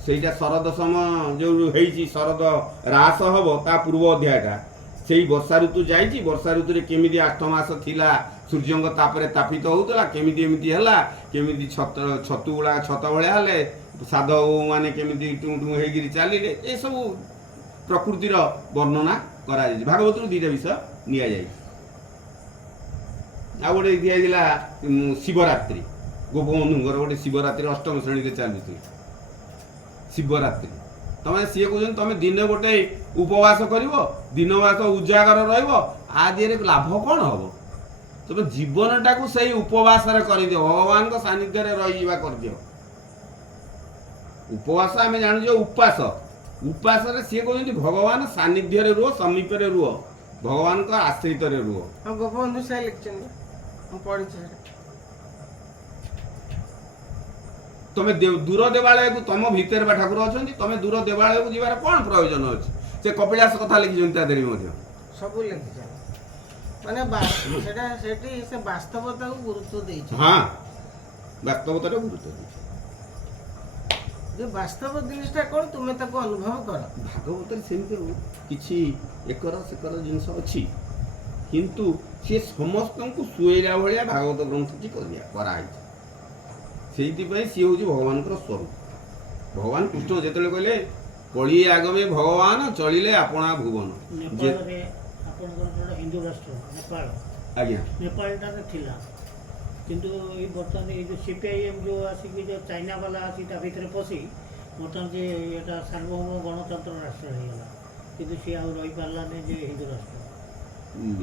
ସେଇଟା ଶରଦ ସମୟ ଯେଉଁ ହେଇଛି ଶରଦ ହ୍ରାସ ହବ ତା ପୂର୍ବ ଅଧ୍ୟାୟଟା ସେଇ ବର୍ଷା ଋତୁ ଯାଇଛି। ବର୍ଷା ଋତୁରେ କେମିତି 8 ମାସ ଥିଲା ସୂର୍ଯ୍ୟଙ୍କ ତାପରେ ତାପିତ ହେଉଥିଲା, କେମିତି ଏମିତି ହେଲା, କେମିତି ଛତୁ ଗୁଡ଼ା ଛତ ଭଳିଆ ହେଲେ, ସାଧବ ମାନେ କେମିତି ଟୁଁ ଟୁଁ ହେଇକିରି ଚାଲିଲେ, ଏସବୁ ପ୍ରକୃତିର ବର୍ଣ୍ଣନା କରାଯାଇଛି। ଭାଗବତରୁ 2ଟା ବିଷୟ ନିଆଯାଇଛି। ଆଉ ଗୋଟେ ଦିଆଯାଇଥିଲା ଶିବରାତ୍ରି, ଗୋପବନ୍ଧୁଙ୍କର ଗୋଟେ ଶିବରାତ୍ରି 8ମ ଶ୍ରେଣୀରେ ଚାଲୁଥିଲା ଶିବରାତ୍ରି। ତମେ ସିଏ କହୁଛନ୍ତି ତମେ ଦିନେ ଗୋଟେ ଉପବାସ କରିବ, ଦିନବାସ ଉଜାଗର ରହିବ, ଆ ଦିହରେ ଲାଭ କ'ଣ ହବ? ତମେ ଜୀବନଟାକୁ ସେଇ ଉପବାସରେ କରିଦିଅ, ଭଗବାନଙ୍କ ସାନ୍ନିଧ୍ୟରେ ରହିଯିବା କରିଦିଅ। ଉପବାସ ଆମେ ଜାଣୁଛେ ଉପାସ, ଉପାସରେ ସିଏ କହୁଛନ୍ତି ଭଗବାନ ସାନ୍ନିଧ୍ୟରେ ରୁହ, ସମୀପରେ ରୁହ, ଭଗବାନଙ୍କ ଆଶ୍ରିତରେ ରୁହ। ହଁ ଗୋପବନ୍ଧୁ ସେ ଲେଖିଛନ୍ତି, ମୁଁ ପଢିଛି ସେଟା। ତମେ ଦୂର ଦେବାଳୟକୁ, ତମ ଭିତରେ ବା ଠାକୁର ଅଛନ୍ତି, ତମେ ଦୂର ଦେବାଳୟକୁ ଯିବାର କ'ଣ ପ୍ରୟୋଜନ ଅଛି? ସେ କପିଳାସ କଥା ଲେଖିଛନ୍ତି ତା ଦେହରେ ମଧ୍ୟ। ସବୁ ଲେଖିଛନ୍ତି, ମାନେ ସେଟା ସେଠି ସେ ବାସ୍ତବତାକୁ ଗୁରୁତ୍ୱ ଦେଇଛି। ହଁ, ବାସ୍ତବତାରେ ଗୁରୁତ୍ୱ ଦେଇଛି। ଯେ ବାସ୍ତବ ଜିନିଷଟା କ'ଣ ତୁମେ ତାକୁ ଅନୁଭବ କର। ଭାଗବତରେ ସେମିତି କିଛି ଏକର ସେକର ଜିନିଷ ଅଛି, କିନ୍ତୁ ସିଏ ସମସ୍ତଙ୍କୁ ଶୁଏଇଲା ଭଳିଆ ଭାଗବତ ଗ୍ରନ୍ଥଟି କରାହେଇଛି। ସେଇଥିପାଇଁ ସିଏ ହେଉଛି ଭଗବାନଙ୍କର ସ୍ୱରୂପ। ଭଗବାନ କୃଷ୍ଣ ଯେତେବେଳେ କହିଲେ କଳି ଆଗମେ ଭଗବାନ ଚଳିଲେ ଆପଣା ଭୁବନ, ନେପାଳରେ ଆପଣଙ୍କର ଯେଉଁଟା ହିନ୍ଦୁ ରାଷ୍ଟ୍ର ନେପାଳ, ଆଜ୍ଞା ନେପାଳଟାରେ ଥିଲା, କିନ୍ତୁ ଏଇ ବର୍ତ୍ତମାନ ଏଇ ଯେଉଁ CPIM ଯେଉଁ ଆସିକି ଯେଉଁ ଚାଇନା ବାଲା ଆସି ତା ଭିତରେ ପଶି ବର୍ତ୍ତମାନ ଯେ ଏଇଟା ସାର୍ବଭୌମ ଗଣତନ୍ତ୍ର ରାଷ୍ଟ୍ର ହେଇଗଲା, କିନ୍ତୁ ସିଏ ଆଉ ରହିପାରିଲାନି ଯେ ହିନ୍ଦୁ ରାଷ୍ଟ୍ର।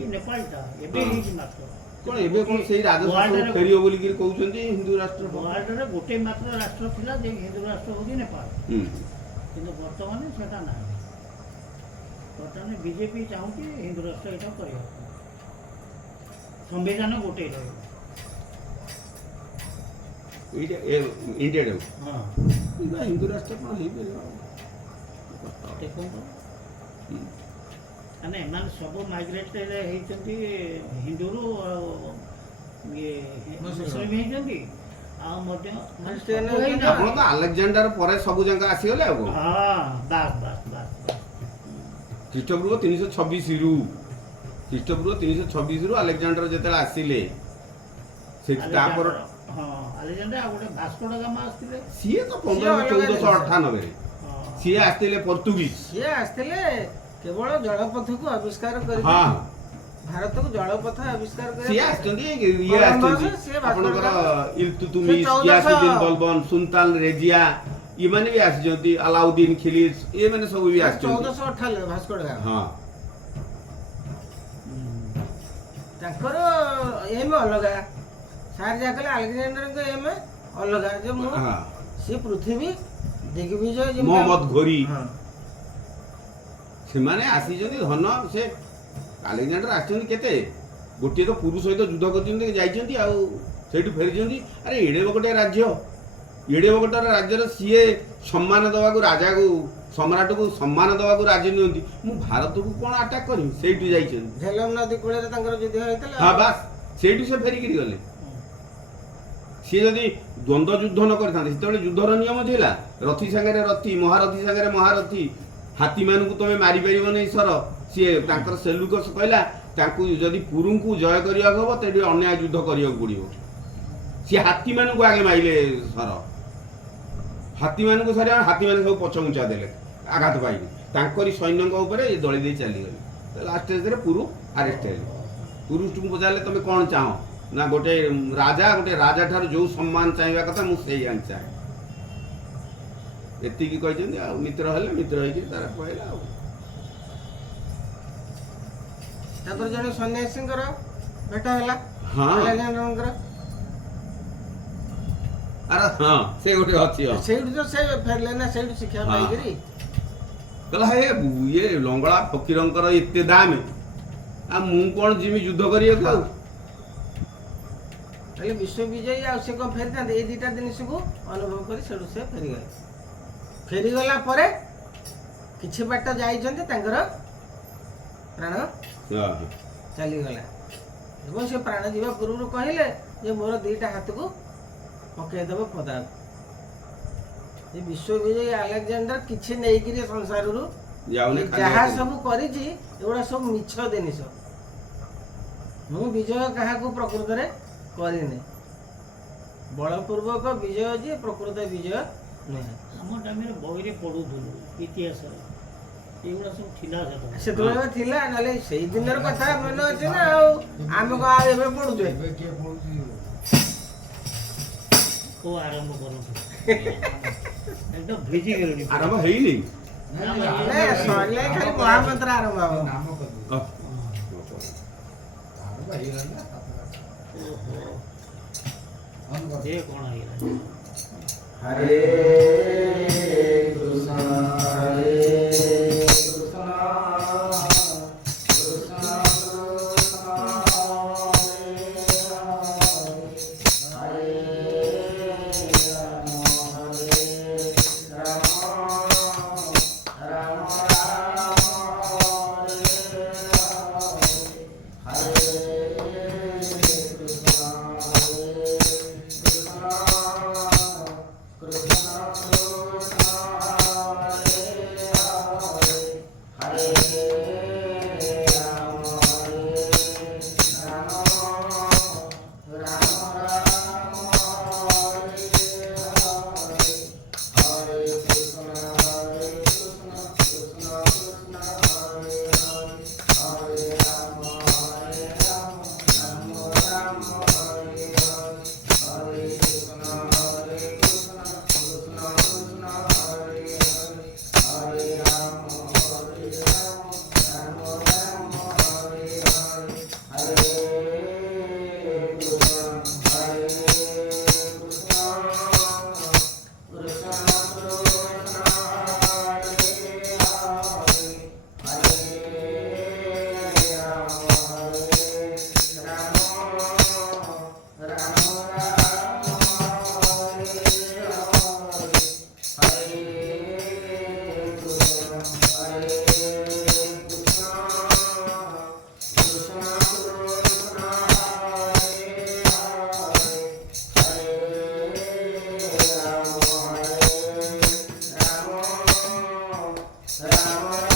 ଏ ନେପାଳଟା ଏବେ ହେଇଛି ମାତ୍ର। କ'ଣ ଏବେ କ'ଣ ସେଇ ରାଜଶାସନ ଫେରିବ ବୋଲିକିରି କହୁଛନ୍ତି ହିନ୍ଦୁ ରାଷ୍ଟ୍ର? ୱାର୍ଲଡରେ ଗୋଟେ ମାତ୍ର ରାଷ୍ଟ୍ର ଥିଲା ଯେ ହିନ୍ଦୁ ରାଷ୍ଟ୍ର ହେଉଛି ନେପାଳ, କିନ୍ତୁ ବର୍ତ୍ତମାନ ସେଟା ନାହିଁ। ବର୍ତ୍ତମାନ ବିଜେପି ଚାହୁଁଛି ହିନ୍ଦୁ ରାଷ୍ଟ୍ର ଏଇଟା କରିବାକୁ, ସମ୍ବିଧାନ ଗୋଟେ ରହିବ। ଏଇଟା ଇଣ୍ଡିଆଟା ହଁ ହିନ୍ଦୁ ରାଷ୍ଟ୍ର କ'ଣ ହେଇପାରିବ? ଦେଖନ୍ତୁ, ମାନେ ଏମାନେ ସବୁ ମାଇଗ୍ରେଟେଡ୍ ହେଇଛନ୍ତି ହିନ୍ଦୁରୁ, ଆଉ ଇଏ ମୁସଲିମ ହେଇଛନ୍ତି, ଆଉ ମଧ୍ୟ ଖ୍ରୀଷ୍ଟିଆନ ସବୁ ହେଇନାହାନ୍ତି। ଆପଣ ତ ଆଲେକ୍ଜାଣ୍ଡାର ପରେ ସବୁ ଯାକ ଆସିଗଲେ ଆଉ କ'ଣ? ହଁ, ବାସ୍ ବାସ୍ ବାସ୍। ଖ୍ରୀଷ୍ଟପୂର୍ବ 326ରୁ ଆଲେକ୍ଜାଣ୍ଡର ଯେତେବେଳେ ଆସିଲେ, ସେଠି ତାପରେ ହଁ, ଆଲେକ୍ଜାଣ୍ଡାର ଆଉ ଗୋଟେ ଭାସ୍କୋ ଡା ଗାମା ଆସିଥିଲେ। ସିଏ ତ ସିଏ ଅଲଗା 1498ରେ ହଁ, ସିଏ ଆସିଥିଲେ ପର୍ତ୍ତୁଗୀଜ। ସିଏ ଆସିଥିଲେ କେବଳ ଜଳପଥକୁ ଆବିଷ୍କାର କରି, ହଁ, ଭାରତକୁ ଜଳପଥ ଆବିଷ୍କାର କରି ସିଏ ଆସିଛନ୍ତି, ଇଏ ଆସିଛନ୍ତି ଆପଣଙ୍କର ଇଲତୁତମିଶ, ସେ 1400 ଗିୟାସୁଦ୍ଦିନ ବଲବନ, ସୁଲତାନ ରେଜିଆ, ଏମାନେ ବି ଆସିଛନ୍ତି, ଆଲାଉଦ୍ଦିନ ଖିଲିଜ, ଏମାନେ ସବୁ ବି ଆସିଛନ୍ତି। 1498 ଭାସ୍କୋ ଡା ଗାମା। ହଁ, ତାଙ୍କର ଏମ୍ ଅଲଗା, ସାର୍ ଯାହା କହିଲେ ଆଲେକ୍ଜାଣ୍ଡାରଙ୍କ ଏମ୍ ଅଲଗା, ଯେ ମୁଁ ହଁ, ସେ ପୃଥିବୀ ଦିଗ୍ବିଜୟ ଯେମିତି ମହମ୍ମଦ ଘୋରୀ, ହଁ। ସେମାନେ ଆସିଛନ୍ତି ଧନ। ସେ ଆଲେକ୍ଜାଣ୍ଡର ଆସିଛନ୍ତି କେତେ, ଗୋଟିଏ ତ ପୁରୁଷ ସହିତ ଯୁଦ୍ଧ କରିଛନ୍ତି ଯାଇଛନ୍ତି, ଆଉ ସେଇଠୁ ଫେରିଛନ୍ତି। ଆରେ ଏଡ଼େ ବକଟେ ରାଜ୍ୟ, ଏଡ଼େ ବକଟାର ରାଜ୍ୟର ସିଏ ସମ୍ମାନ ଦେବାକୁ, ରାଜାକୁ ସମ୍ରାଟକୁ ସମ୍ମାନ ଦେବାକୁ ରାଜି ନୁହନ୍ତି। ମୁଁ ଭାରତକୁ କ'ଣ ଆଟାକ୍ କରିବି? ସେଇଠୁ ଯାଇଛନ୍ତି। ଝେଲମ ନଦୀ କୂଳରେ ତାଙ୍କର ଯୁଦ୍ଧ ହେଇଥିଲା। ହଁ ବାସ୍, ସେଇଠୁ ସେ ଫେରିକିରି ଗଲେ। ସିଏ ଯଦି ଦ୍ୱନ୍ଦ୍ୱ ଯୁଦ୍ଧ ନ କରିଥାନ୍ତେ, ସେତେବେଳେ ଯୁଦ୍ଧର ନିୟମ ଥିଲା ରଥି ସାଙ୍ଗରେ ରଥି, ମହାରଥୀ ସାଙ୍ଗରେ ମହାରଥୀ, ହାତୀମାନଙ୍କୁ ତମେ ମାରିପାରିବନି ଈଶ୍ୱର। ସିଏ ତାଙ୍କର ସେଲୁକସ କହିଲା ତାଙ୍କୁ ଯଦି ପୁରୁଙ୍କୁ ଜୟ କରିବାକୁ ହବ ତେଣୁ ଅନ୍ୟାୟ ଯୁଦ୍ଧ କରିବାକୁ ପଡ଼ିବ। ସିଏ ହାତୀମାନଙ୍କୁ ଆଗେ ମାଇଲେ ସର, ହାତୀମାନଙ୍କୁ ସରି ହାତୀମାନେ ସବୁ ପଛଘୁଞ୍ଚା ଦେଲେ, ଆଘାତ ପାଇଲେ, ତାଙ୍କରି ସୈନ୍ୟଙ୍କ ଉପରେ ଏ ଦଳି ଦେଇ ଚାଲିଗଲେ। ଲାଷ୍ଟ ଷ୍ଟେଜରେ ପୁରୁ ଆରେଷ୍ଟ ହେଲେ। ପୁରୁଷକୁ ପଚାରିଲେ ତମେ କ'ଣ ଚାହଁ? ନା ଗୋଟେ ରାଜା ଠାରୁ ଯୋଉ ସମ୍ମାନ ଚାହିଁବା କଥା ମୁଁ ସେଇ ଚାହେଁ, ଏତିକି କହିଛନ୍ତି। ଆଉ ମିତ୍ର ହେଲେ, ମିତ୍ର ହେଇକି ତାର କହିଲା। ଆଉ ତାପରେ ଜଣେ ସନ୍ନ୍ୟାସୀଙ୍କର ଭେଟ ହେଲା ହଁ, ଆଲେକ୍ଜାଣ୍ଡରଙ୍କର। ଆରେ ହଁ, ସେ ଗୋଟେ ଅଛି। ସେଇଠୁ ତ ସେ ଫେରିଲେ ନା, ସେଇଠୁ ଶିକ୍ଷା ହଁ। ପାଇକିରି କହିଲା ହେ ଇଏ ଲଙ୍ଗଳା ଫକୀରଙ୍କର ଏତେ ଦାମ, ଆଉ ମୁଁ କ'ଣ ଯିମି ଯୁଦ୍ଧ କରିବାକୁ? ଆଉ ହେଲେ ବିଶ୍ୱବିଜୟୀ ଆଉ ସେ କ'ଣ ଫେରିଥାନ୍ତେ? ଏଇ ଦୁଇଟା ଜିନିଷକୁ ଅନୁଭବ କରି ସେଠୁ ସେ ଫେରିଗଲେ। ଫେରିଗଲା ପରେ କିଛି ବାଟ ଯାଇଛନ୍ତି, ତାଙ୍କର ପ୍ରାଣ ଚାଲିଗଲା। ଏବଂ ସେ ପ୍ରାଣ ଯିବା ପୂର୍ବରୁ କହିଲେ ଯେ ମୋର 2ଟା ହାତକୁ ପକେଇଦେବ ପଦାକୁ। ଏ ବିଶ୍ୱବିଜୟୀ ଆଲେକ୍ଜାଣ୍ଡର କିଛି ନେଇକିରି ସଂସାରରୁ ଯାଉନି ଯାହା ସବୁ କରିଛି ଏଗୁଡ଼ା ସବୁ ମିଛ ଜିନିଷ। ମୁଁ ବିଜୟ କାହାକୁ ପ୍ରକୃତରେ କରିନି। ବଳପୂର୍ବକ ବିଜୟ ଯିଏ ପ୍ରକୃତ ବିଜୟ ନୁହେଁ। ଆମ ଟାଇମରେ ବହିରେ ପଢ଼ୁଥିଲୁ ଇତିହାସରେ ଏଗୁଡ଼ା ସବୁ ଥିଲା ସେତେବେଳେ। ସେତେବେଳେ ଥିଲା, ନହେଲେ ସେଇ ଦିନର କଥା ମନେ ଅଛି ନା। ଆଉ ଆମେ କଣ ଆଉ ଏବେ ପଢୁଛୁ? ଏବେ କିଏ ପଢୁଛି? କୋଉ ଆରମ୍ଭ କରନ୍ତୁ ଏକଦମ ଭିଜି ଗଲୁଣି। ଆରମ୍ଭ ହେଇନି। ନାଇଁ, ସରିଲେ ଖାଲି ମହାମନ୍ତ୍ର ଆରମ୍ଭ ହବ। ନାମ କରିଦେବି। ଅ, ଆରମ୍ଭ ହେଇଗଲାଣି ନା? ଓହୋ ବନ୍ଦ କରିଦେ। ଦେ କ'ଣ ହେଇଗଲା? ହରେ କୃଷ୍ଣ ହରେ କୃଷ୍ଣ କୃଷ୍ଣ କୃଷ୍ଣ ହରେ ରାମ ହରେ ରାମ ରାମ ରାମ ହରେ ହରେ କୃଷ୍ଣ ହରେ କୃଷ୍ଣ কৃষ্ণ কৃষ্ণ হরে হরে হরে রাম রাম রাম রাম হরে হরে হরে কৃষ্ণ কৃষ্ণ কৃষ্ণ হরে হরে হরে রাম রাম রাম হরে হরে হরে কৃষ্ণ হরে কৃষ্ণ কৃষ্ণ কৃষ্ণ হরে হরে হরে রাম রাম রাম হরে হরে হরে কৃষ্ণ হরে কৃষ্ণ কৃষ্ণ কৃষ্ণ হরে হরে হরে রাম রাম রাম রাম হরে হরে হরে কৃষ্ণ হরে কৃষ্ণ কৃষ্ণ কৃষ্ণ হরে হরে হরে রাম রাম রাম